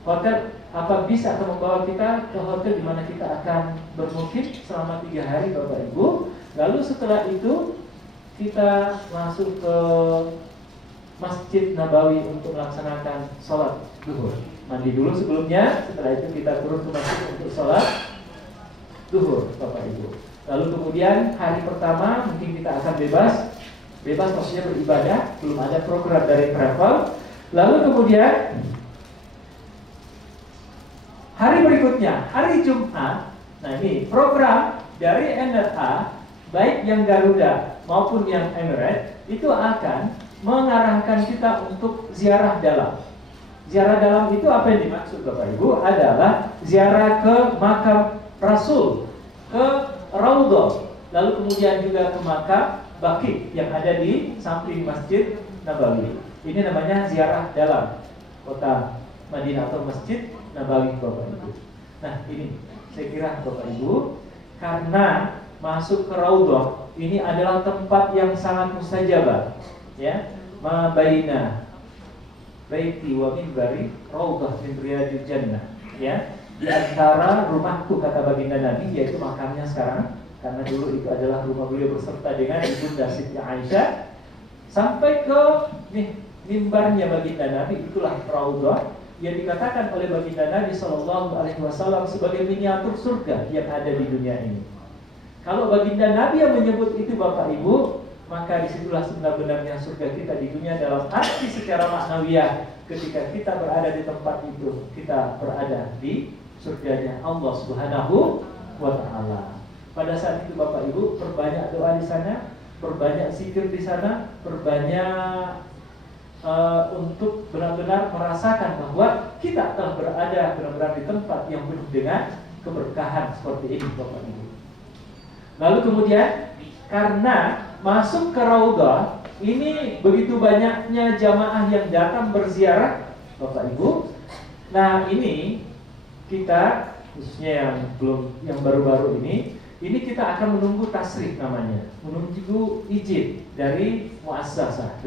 Hotel apa bisa akan membawa kita ke hotel di mana kita akan bermukim selama 3 hari Bapak Ibu. Lalu setelah itu kita masuk ke Masjid Nabawi untuk melaksanakan sholat zuhur. Mandi dulu sebelumnya, setelah itu kita turun ke masjid untuk sholat zuhur Bapak Ibu. Lalu kemudian hari pertama mungkin kita akan bebas maksudnya beribadah, belum ada program dari travel. Lalu kemudian hari berikutnya, hari Jumat. Nah ini program dari NRA, baik yang Garuda maupun yang Emirates, itu akan mengarahkan kita untuk ziarah dalam. Ziarah dalam itu apa yang dimaksud Bapak Ibu? Adalah ziarah ke makam Rasul, ke Raudhah, lalu kemudian juga ke makam Baqi yang ada di samping Masjid Nabawi. Ini namanya ziarah dalam kota Madinah atau Masjid Nabawi Bapak Ibu. Nah ini saya kira Bapak Ibu, karena masuk ke Raudhah ini adalah tempat yang sangat mustajabah, ya, ma baina baiti wa minbari Raudhah min riyadil jannah, ya. Di antara rumahku kata baginda Nabi, yaitu makamnya sekarang, karena dulu itu adalah rumah beliau beserta dengan ibunda Siti Aisyah, sampai ke mimbarnya baginda Nabi, itulah Raudhah yang dikatakan oleh baginda Nabi SAW sebagai miniatur surga yang ada di dunia ini. Kalau baginda Nabi yang menyebut itu Bapak Ibu, maka disitulah sebenarnya surga kita di dunia dalam arti secara maknawiyah. Ketika kita berada di tempat itu, kita berada di surganya Allah Subhanahu wa Ta'ala. Pada saat itu Bapak Ibu, perbanyak doa di sana, perbanyak zikir di sana, perbanyak untuk benar-benar merasakan bahwa kita telah berada benar-benar di tempat yang penuh dengan keberkahan seperti ini Bapak Ibu. Lalu kemudian karena masuk ke Raudhah ini begitu banyaknya jamaah yang datang berziarah Bapak Ibu. Nah ini kita khususnya yang baru-baru ini kita akan menunggu tasrih namanya, menunggu izin dari muassasah,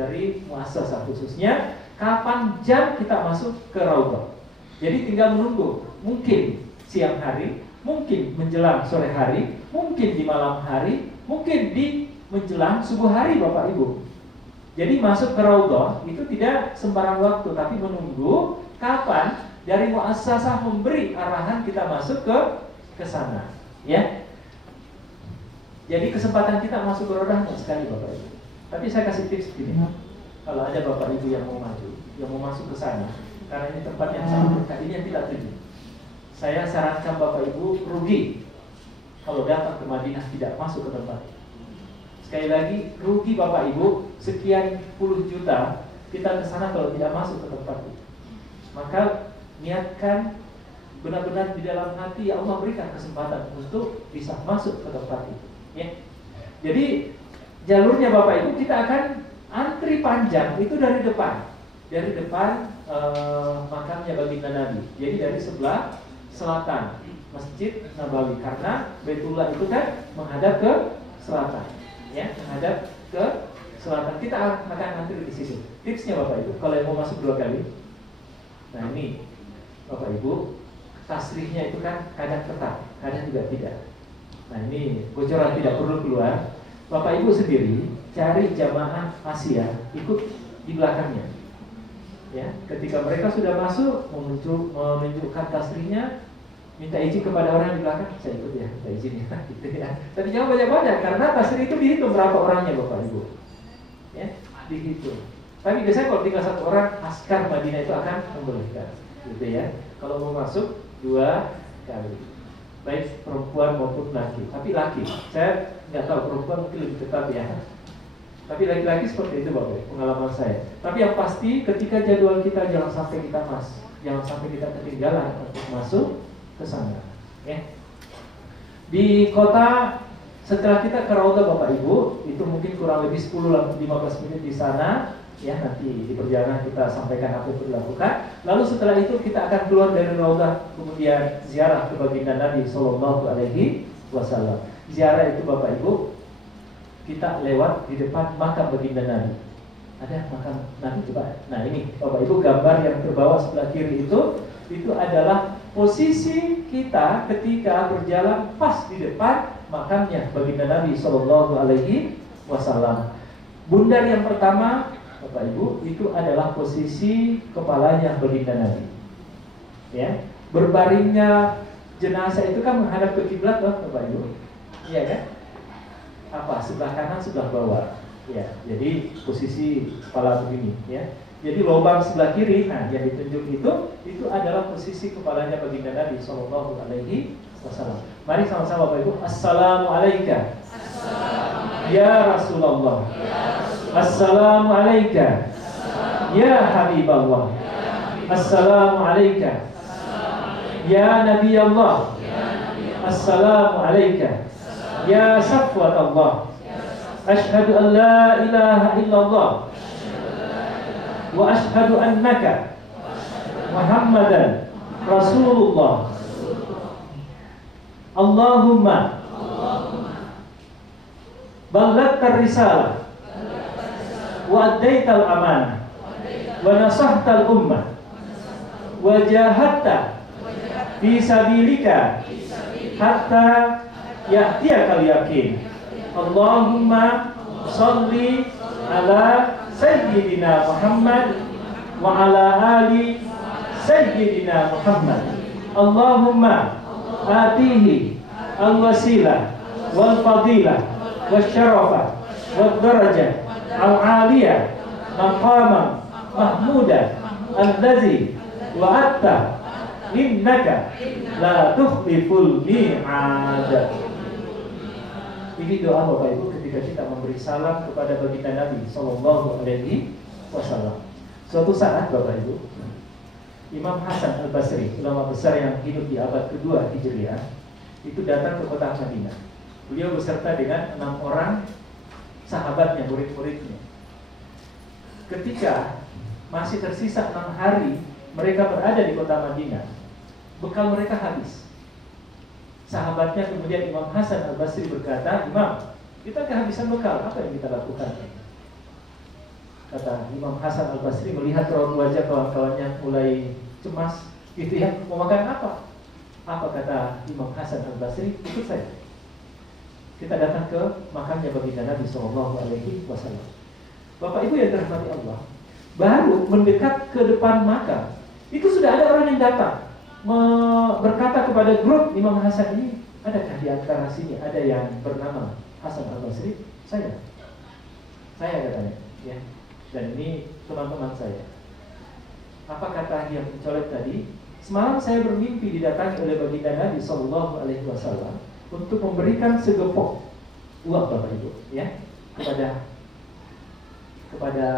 khususnya kapan jam kita masuk ke Raudhah. Jadi tinggal menunggu, mungkin siang hari, mungkin menjelang sore hari, mungkin di malam hari, mungkin di menjelang subuh hari Bapak Ibu. Jadi masuk ke Raudhah itu tidak sembarang waktu, tapi menunggu kapan dari muassasah memberi arahan kita masuk ke sana, ya. Jadi kesempatan kita masuk ke Raudhah sekali Bapak Ibu. Tapi saya kasih tips begini, kalau ada Bapak Ibu yang mau maju, yang mau masuk ke sana, karena ini tempat yang sangat dekat, ini yang tidak tuju. Saya sarankan Bapak Ibu rugi kalau datang ke Madinah tidak masuk ke tempat. Sekali lagi, rugi Bapak Ibu sekian puluh juta kita ke sana kalau tidak masuk ke tempat itu. Maka niatkan benar-benar di dalam hati, ya Allah berikan kesempatan untuk bisa masuk ke tempat itu, ya. Jadi jalurnya Bapak Ibu kita akan antri panjang itu dari depan makamnya baginda Nabi. Jadi dari sebelah selatan Masjid Nabawi, karena Baitullah itu kan menghadap ke selatan, ya, menghadap ke selatan. Kita akan antri di situ. Tipsnya Bapak Ibu, kalau yang mau masuk 2 kali, nah ini Bapak Ibu, tasrihnya itu kan kadang ketat, kadang juga tidak. Nah ini bocoran tidak perlu keluar. Bapak Ibu sendiri cari jamaah Asia, ikut di belakangnya. Ya, ketika mereka sudah masuk, menunjukkan tasrihnya, minta izin kepada orang di belakang, saya ikut ya, minta izin ya, gitu ya. Tapi jangan banyak-banyak, karena tasrih itu dihitung berapa orangnya Bapak Ibu, ya, dihitung. Tapi biasanya kalau tinggal 1 orang, askar Madinah itu akan membolehkan, gitu ya. Kalau mau masuk 2 kali, baik perempuan maupun laki. Tapi laki, saya nggak tahu, perempuan mungkin lebih ketat ya. Tapi laki-laki seperti itu Bapak, pengalaman saya. Tapi yang pasti ketika jadwal kita jangan sampai kita jangan sampai kita ketinggalan untuk masuk ke sana, ya. Di kota setelah kita ke Raudhah Bapak Ibu, itu mungkin kurang lebih 10-15 menit di sana, ya. Nanti di perjalanan kita sampaikan apa yang dilakukan. Lalu setelah itu kita akan keluar dari Raudhah, kemudian ziarah ke baginda Nabi Sallallahu Alaihi Wasallam. Ziarah itu Bapak Ibu, kita lewat di depan makam baginda Nabi. Ada makam Nabi coba. Nah ini Bapak Ibu, gambar yang terbawa sebelah kiri itu adalah posisi kita ketika berjalan pas di depan makamnya baginda Nabi Sallallahu Alaihi Wasallam. Bundar yang pertama Bapak Ibu itu adalah posisi kepalanya baginda Nabi. Ya, berbaringnya jenazah itu kan menghadap ke kiblat Bapak Ibu. Iya kan? Apa, sebelah kanan sebelah bawah, ya. Jadi posisi kepala begini, ya. Jadi lubang sebelah kiri, nah yang ditunjuk itu adalah posisi kepalanya baginda Nabi Sallallahu Alaihi Wasallam. Mari sama-sama Bapak Ibu, Assalamualaikum ya Rasulullah, Assalamualaikum ya Habiballah, Assalamualaikum ya Nabi Allah, Assalamualaikum ya Safwat Allah, Ashhadu an la ilaha illallah wa ashhadu annaka Muhammadan Rasulullah. Allahumma ballaghta risalah wa addaital amanah wa nasahtal ummah wa jahadta fi sabilika hatta ya'tiyakal yaqin. Allahumma sholli ala Sayyidina Muhammad wa ala ali Sayyidina Muhammad. Allahumma atihi al-wasilah wal fadilah wal syarafah wal darajah al-aliyah maqaman mahmudan allazi wa'atta innaka la tukhliful mi'ad. Ini doa Bapak Ibu ketika kita memberi salam kepada baginda Nabi Sallallahu Alaihi Wasallam. Suatu saat Bapak Ibu, Imam Hasan Al-Basri, ulama besar yang hidup di abad kedua Hijriah, itu datang ke kota Madinah. Beliau beserta dengan 6 orang sahabatnya, murid-muridnya. Ketika masih tersisa 6 hari mereka berada di kota Madinah, bekal mereka habis. Sahabatnya kemudian Imam Hasan Al-Basri berkata, Imam, kita kehabisan bekal, apa yang kita lakukan? Kata Imam Hasan Al-Basri melihat raut wajah kawan-kawannya mulai cemas, gitu ya, mau makan apa? Apa kata Imam Hasan Al-Basri? Ikut saya. kita datang ke makamnya baginda Nabi Shallallahu Alaihi Wasallam. Bapak Ibu yang dirahmati Allah, baru mendekat ke depan makam, itu sudah ada orang yang datang berkata kepada grup Imam Hasan ini, adakah di antara sini ada yang bernama Hasan Al-Basri? Saya katanya, ya. Dan ini teman-teman saya. Apa kata yang mencolok tadi? Semalam saya bermimpi didatangi oleh baginda Nabi Shallallahu Alaihi Wasallam untuk memberikan segepok uang Bapak Ibu, ya, kepada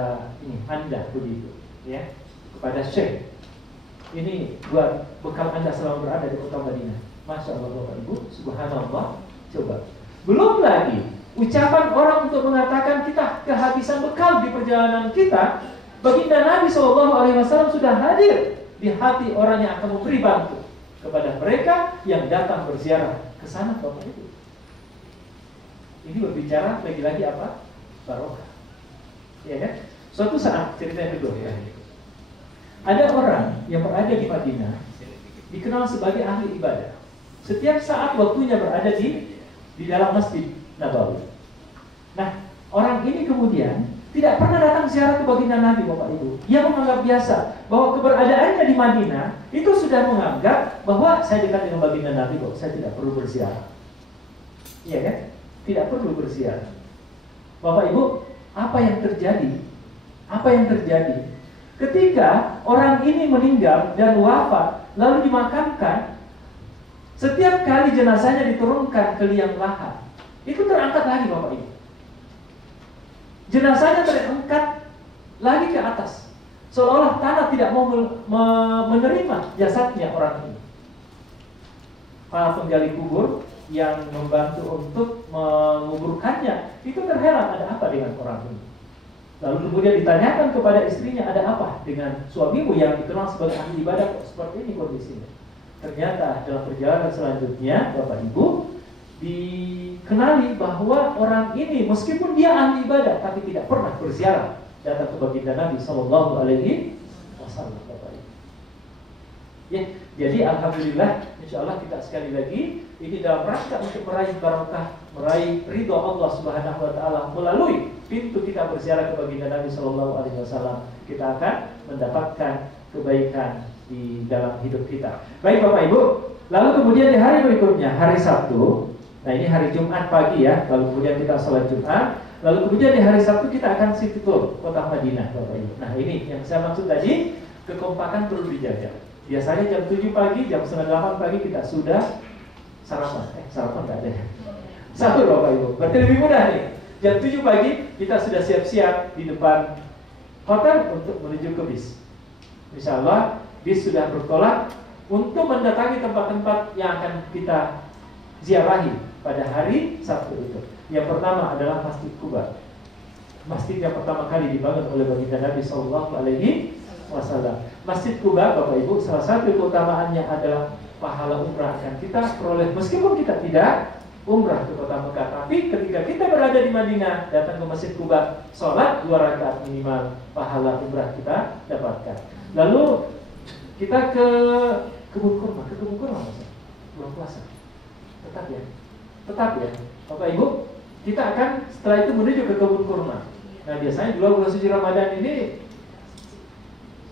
ini Anda begitu, ya, kepada Syekh. Ini buat bekal Anda selama berada di kota Madinah. Masya Allah Bapak Ibu, subhanallah. Coba, belum lagi ucapan orang untuk mengatakan kita kehabisan bekal di perjalanan kita. Baginda Nabi SAW sudah hadir di hati orang yang akan memberi bantu kepada mereka yang datang berziarah ke sana Bapak Ibu. Ini berbicara lagi-lagi apa? Barokah. Ya kan? Suatu saat cerita yang kedua ya. Ada orang yang berada di Madinah dikenal sebagai ahli ibadah. Setiap saat waktunya berada di dalam Masjid Nabawi. Nah, orang ini kemudian tidak pernah datang ziarah ke baginda Nabi Bapak Ibu. Ia menganggap biasa bahwa keberadaannya di Madinah itu sudah menganggap bahwa saya dekat dengan baginda Nabi kok, saya tidak perlu berziarah. Iya kan? Tidak perlu berziarah. Bapak Ibu, apa yang terjadi? Apa yang terjadi? Ketika orang ini meninggal dan wafat lalu dimakamkan, setiap kali jenazahnya diturunkan ke liang lahat, itu terangkat lagi Bapak Ibu. Jenazahnya terangkat lagi ke atas, seolah-olah tanah tidak mau menerima jasadnya orang ini. Para penggali kubur yang membantu untuk menguburkannya itu terheran, ada apa dengan orang ini. Lalu kemudian ditanyakan kepada istrinya, ada apa dengan suamimu yang dikenal sebagai ahli ibadah kok seperti ini kondisinya. Ternyata dalam perjalanan selanjutnya Bapak Ibu dikenali bahwa orang ini meskipun dia ahli ibadah tapi tidak pernah berziarah datang ke baginda Nabi Sallallahu Alaihi Wasallam Bapak Ibu. Ya, jadi alhamdulillah, insya Allah kita sekali lagi ini dalam rangka untuk meraih barakah, meraih ridho Allah Subhanahu Wa Taala melalui pintu kita berziarah ke baginda Nabi Sallallahu Alaihi Wasallam, kita akan mendapatkan kebaikan di dalam hidup kita. Baik Bapak Ibu, lalu kemudian di hari berikutnya, hari Sabtu. Nah ini hari Jumat pagi ya, lalu kemudian kita sholat Jumat, lalu kemudian di hari Sabtu kita akan city tour kota Madinah Bapak Ibu. Nah ini yang saya maksud tadi, kekompakan perlu dijaga. Biasanya jam 7 pagi, jam 9:30 pagi kita sudah sarapan. Sarapan nggak ada ya? Sahur Bapak Ibu, berarti lebih mudah nih. Jam 7 pagi kita sudah siap-siap di depan hotel untuk menuju ke bis. Insya Allah bis sudah bertolak untuk mendatangi tempat-tempat yang akan kita ziarahi pada hari Sabtu itu. Yang pertama adalah Masjid Quba. Masjid yang pertama kali dibangun oleh baginda Nabi Sallallahu Alaihi Wasallam. Masjid Quba Bapak Ibu, salah satu keutamaannya adalah pahala umrah akan kita peroleh meskipun kita tidak umrah ke kota Mekah. Tapi ketika kita berada di Madinah, datang ke Masjid Quba, sholat 2 rakaat minimal, pahala umrah kita dapatkan. Lalu kita ke kebun kurma, Mas. Bulan puasa. Tetap ya. Bapak Ibu, kita akan setelah itu menuju ke kebun kurma. Nah, biasanya bulan suci Ramadan ini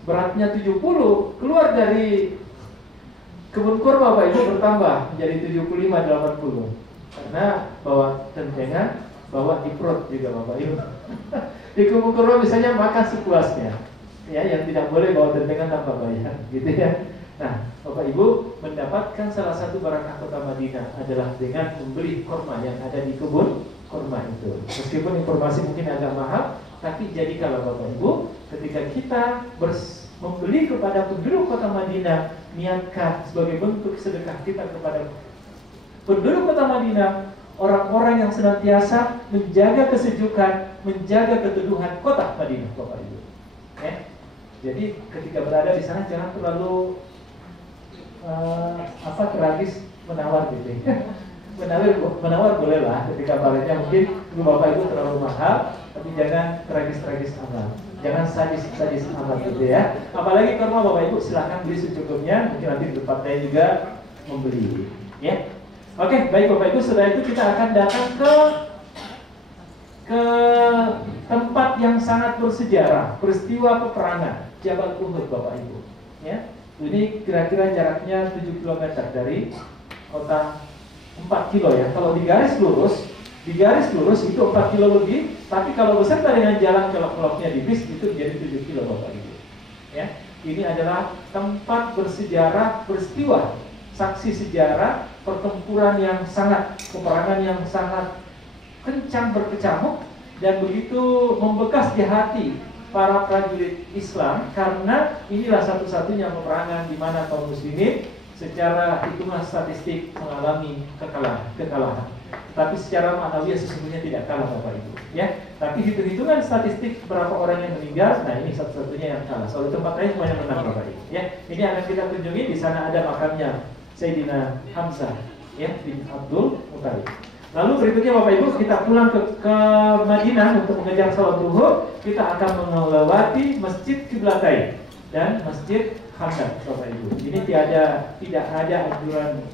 beratnya 70, keluar dari kebun kurma Bapak Ibu bertambah menjadi 75-80. Karena bawa tentengan, bawa di perut juga Bapak Ibu. Di kebun kurma misalnya makan sepuasnya. Ya, yang tidak boleh bawa tentengan tanpa bayar, gitu ya. Nah, Bapak Ibu mendapatkan salah satu barakah kota Madinah adalah dengan membeli kurma yang ada di kebun kurma itu. Meskipun informasi mungkin agak mahal, tapi jadikanlah Bapak Ibu ketika kita membeli kepada penduduk kota Madinah, niatkan sebagai bentuk sedekah kita kepada penduduk kota Madinah, orang-orang yang senantiasa menjaga kesejukan, menjaga keteduhan kota Madinah, Bapak Ibu. Jadi ketika berada di sana jangan terlalu tragis menawar gitu. menawar bolehlah ketika barangnya mungkin Bapak Ibu terlalu mahal, tapi jangan tragis amat. Jangan sadis amat gitu ya. Apalagi kurma Bapak Ibu silakan beli secukupnya, mungkin nanti di tempatnya juga membeli ya. Oke, baik Bapak Ibu, setelah itu kita akan datang ke tempat yang sangat bersejarah, peristiwa peperangan Jabal Uhud Bapak Ibu. Ya, ini kira-kira jaraknya 7 km dari kota, 4 kilo ya. Kalau di garis lurus itu 4 kilo lebih, tapi kalau beserta dengan jalan kelok-keloknya di bis itu menjadi 7 kilo Bapak Ibu. Ya, ini adalah tempat bersejarah, peristiwa, saksi sejarah, pertempuran yang sangat, peperangan yang sangat kencang berkecamuk dan begitu membekas di hati para prajurit Islam, karena inilah satu-satunya peperangan di mana kaum muslimin secara hitungan statistik mengalami kekalahan. Tapi secara ma'nawiyah sesungguhnya tidak kalah Bapak Ibu. Ya, tapi hitung-hitungan statistik berapa orang yang meninggal, nah ini satu-satunya yang kalah. Soal tempat lain semuanya menang Bapak Ibu. Ya, ini akan kita kunjungi. Di sana ada makamnya Sayyidina Hamzah, ya, bin Abdul Muthalib. Lalu berikutnya Bapak Ibu, kita pulang ke Madinah untuk mengejar sholat zuhur. Kita akan melewati Masjid Qiblatain dan Masjid Hamdan Bapak Ibu. Ini tidak ada anjuran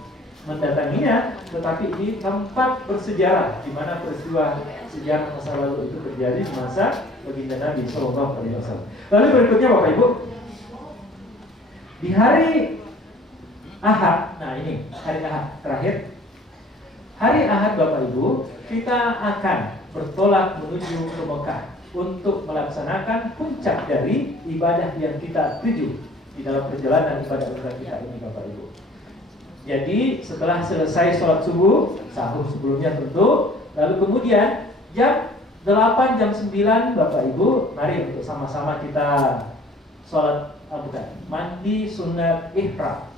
mendatanginya, tetapi ini tempat bersejarah di mana peristiwa sejarah masa lalu itu terjadi di masa baginda Nabi Sallallahu Alaihi Wasallam. Lalu berikutnya Bapak Ibu, di hari Ahad, nah ini hari Ahad terakhir. Hari Ahad Bapak Ibu, kita akan bertolak menuju ke Mekah untuk melaksanakan puncak dari ibadah yang kita tuju di dalam perjalanan ibadah umrah kita ini Bapak Ibu. Jadi setelah selesai sholat subuh, sahur sebelumnya tentu, lalu kemudian jam 8, jam 9 Bapak Ibu, mari untuk sama-sama kita sholat, mandi sunat ihram.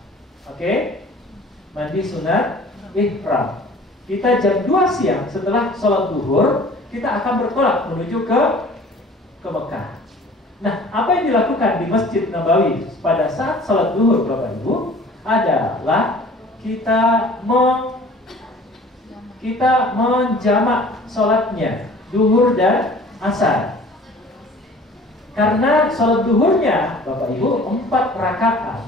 Oke? Mandi sunat ihram. Kita jam 2 siang setelah sholat zuhur, kita akan bertolak menuju ke Mekah. Nah, apa yang dilakukan di Masjid Nabawi pada saat sholat zuhur Bapak Ibu adalah kita menjamak sholatnya zuhur dan asar. Karena sholat zuhurnya Bapak Ibu 4 rakaat.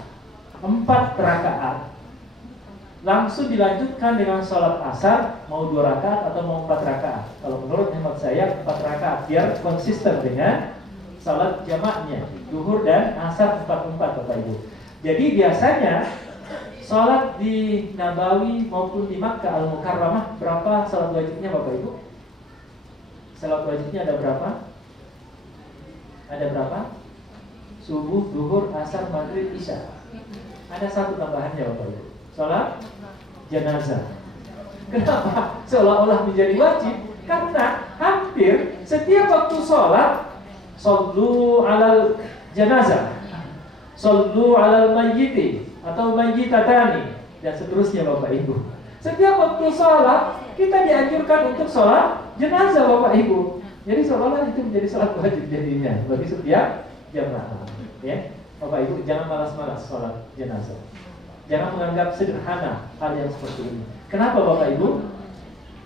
Langsung dilanjutkan dengan sholat asar, mau 2 rakaat atau mau 4 rakaat. Kalau menurut hemat saya 4 rakaat biar konsisten dengan sholat jamaknya, zuhur dan asar 4-4 Bapak Ibu. Jadi biasanya sholat di Nabawi maupun di Makkah Al-Mukarramah berapa sholat wajibnya Bapak Ibu? Sholat wajibnya ada berapa? Ada berapa? Subuh, zuhur, asar, maghrib, isya. Ada 1 tambahannya Bapak Ibu. Sholat jenazah. Kenapa seolah-olah menjadi wajib? Karena hampir setiap waktu sholat, shollu alal jenazah, shollu alal mayyiti atau mayyitatani, dan seterusnya Bapak Ibu. Setiap waktu sholat kita dianjurkan untuk sholat jenazah Bapak Ibu. Jadi seolah-olah itu menjadi sholat wajib jadinya bagi setiap jamaah. Ya, Bapak Ibu jangan malas-malas sholat jenazah. Jangan menganggap sederhana hal yang seperti ini. Kenapa Bapak Ibu?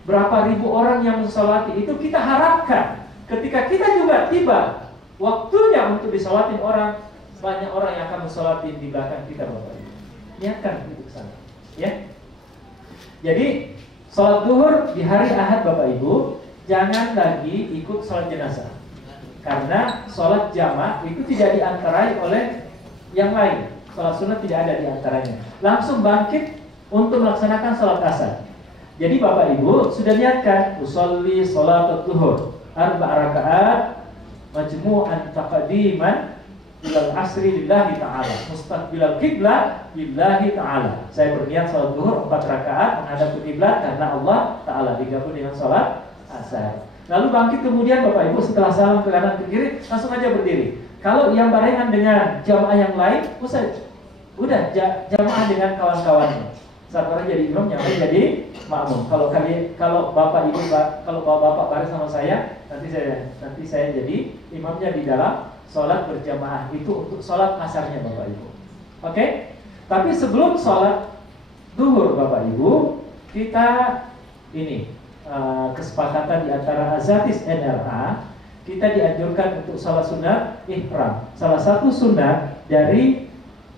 Berapa ribu orang yang mensolati itu kita harapkan ketika kita juga tiba waktunya untuk disolatin orang, banyak orang yang akan mensolatin di belakang kita Bapak Ibu. Niatkan itu ke sana. Ya. Jadi sholat zuhur di hari Ahad Bapak Ibu, jangan lagi ikut sholat jenazah. Karena sholat jamaah itu tidak diantarai oleh yang lain. Sholat sunat tidak ada di antaranya. Langsung bangkit untuk melaksanakan sholat asar. Jadi Bapak Ibu sudah niatkan usolli sholat zuhur 4 rakaat majmu'an taqdiman ilal asri lillahi ta'ala mustaqbilal qiblah lillahi ta'ala. Saya berniat sholat zuhur 4 rakaat menghadap ke kiblat karena Allah Ta'ala, digabung dengan sholat asar. Lalu bangkit kemudian Bapak Ibu setelah salam ke kanan ke kiri langsung aja berdiri. Kalau yang barengan dengan jamaah yang lain, udah jamaah dengan kawan-kawannya. Saat orang jadi imam, yang lain jadi makmum. Kalau bapak ibu, kalau bapak bareng sama saya, nanti saya jadi imamnya di dalam sholat berjamaah. Itu untuk sholat asarnya Bapak Ibu. Oke? Tapi sebelum sholat zuhur Bapak Ibu, kita ini kesepakatan di antara Azatis NRA. Kita dianjurkan untuk salat sunat ihram. Salah satu sunat dari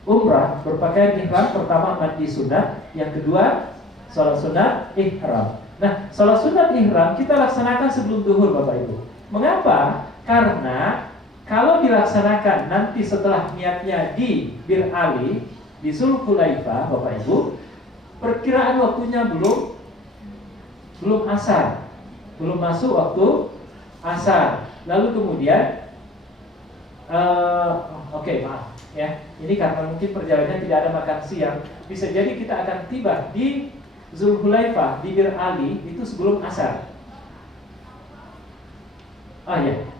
umrah berpakaian ihram, pertama mandi sunat, yang kedua sholat sunat ihram. Nah, sholat sunat ihram kita laksanakan sebelum zuhur Bapak Ibu. Mengapa? Karena kalau dilaksanakan nanti setelah niatnya di Bir Ali, di Zulhulaifah Bapak Ibu, perkiraan waktunya belum asar, belum masuk waktu asar. Lalu kemudian maaf ya, ini karena mungkin perjalanannya tidak ada makan siang, bisa jadi kita akan tiba di Zulhulaifah di Bir Ali itu sebelum asar.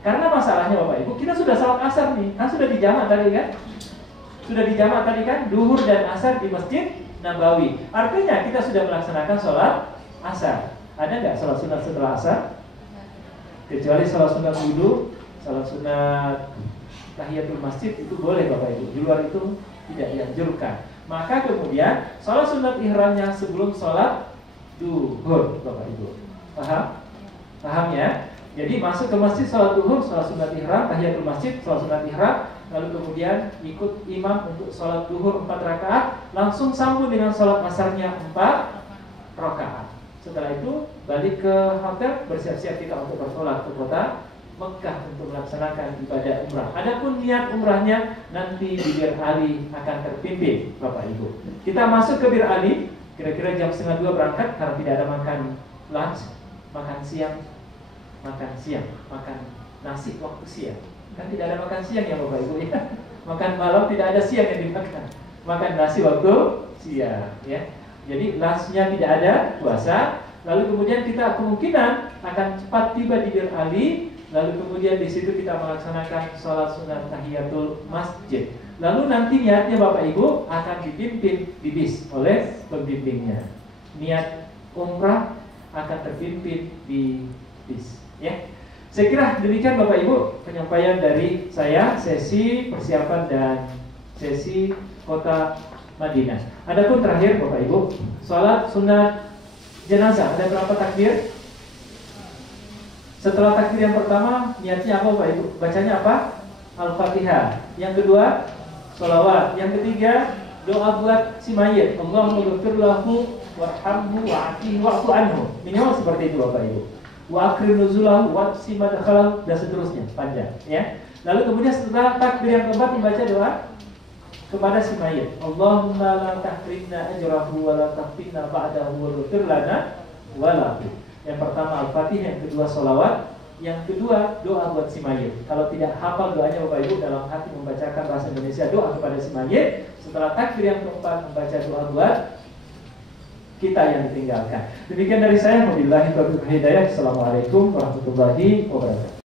Karena masalahnya Bapak Ibu, kita sudah salat asar nih, kan sudah dijamak tadi kan? Sudah dijamak tadi kan, duhur dan asar di Masjid Nabawi. Artinya kita sudah melaksanakan sholat asar. Ada nggak sholat sunat setelah asar? Kecuali sholat sunat wudhu, sholat sunat tahiyatul masjid itu boleh Bapak Ibu. Di luar itu tidak dianjurkan. Maka kemudian sholat sunat ihramnya sebelum sholat duhur Bapak Ibu. Paham? Paham ya? Jadi masuk ke masjid sholat duhur, sholat sunat ihram, tahiyatul masjid, sholat sunat ihram, lalu kemudian ikut imam untuk sholat duhur 4 rakaat, langsung sambung dengan sholat asarnya 4 rakaat. Setelah itu balik ke hotel, bersiap-siap kita untuk bertolak ke kota Mekah untuk melaksanakan ibadah umrah. Adapun niat umrahnya nanti di Bir Ali akan terpimpin Bapak Ibu. Kita masuk ke Bir Ali kira-kira jam 1:30 berangkat karena tidak ada makan lunch, makan siang, makan nasi waktu siang. Kan tidak ada makan siang ya Bapak Ibu ya. Makan malam tidak ada siang yang dimakan. Makan nasi waktu siang ya. Jadi lunchnya tidak ada, puasa. Lalu kemudian kita kemungkinan akan cepat tiba di Bir Ali. Lalu kemudian di situ kita melaksanakan sholat sunat tahiyatul masjid. Lalu nanti niatnya Bapak Ibu akan dipimpin di bis oleh pembimbingnya. Niat umrah akan terpimpin di bis. Ya, saya kira demikian Bapak Ibu penyampaian dari saya sesi persiapan dan sesi kota Madinah. Adapun terakhir Bapak Ibu, sholat sunat jenazah ada berapa takbir? Setelah takbir yang pertama niatnya apa Bapak Ibu? Bacanya apa? Al-Fatihah. Yang kedua sholawat. Yang ketiga doa buat si mayit. Allahumma ghfir lahu warhamhu wa'afihi wa'fu anhu. Minimal seperti itu Bapak Ibu. Wa akrim nuzulahu wa simadakhalahu dan seterusnya panjang ya. Lalu kemudian setelah takbir yang keempat membaca doa kepada si mayit. Allahumma la tahrimna ajrahu wa la tahfidna ba'dahu wa ghfir lana wa lahu. Yang pertama Al-Fatihah, yang kedua sholawat, yang kedua doa buat si mayit. Kalau tidak hafal doanya Bapak Ibu dalam hati membacakan bahasa Indonesia doa kepada si mayit. Setelah takbir yang keempat membaca doa buat kita yang ditinggalkan. Demikian dari saya. Wabillahi taufiq wal hidayah. Assalamualaikum warahmatullahi wabarakatuh.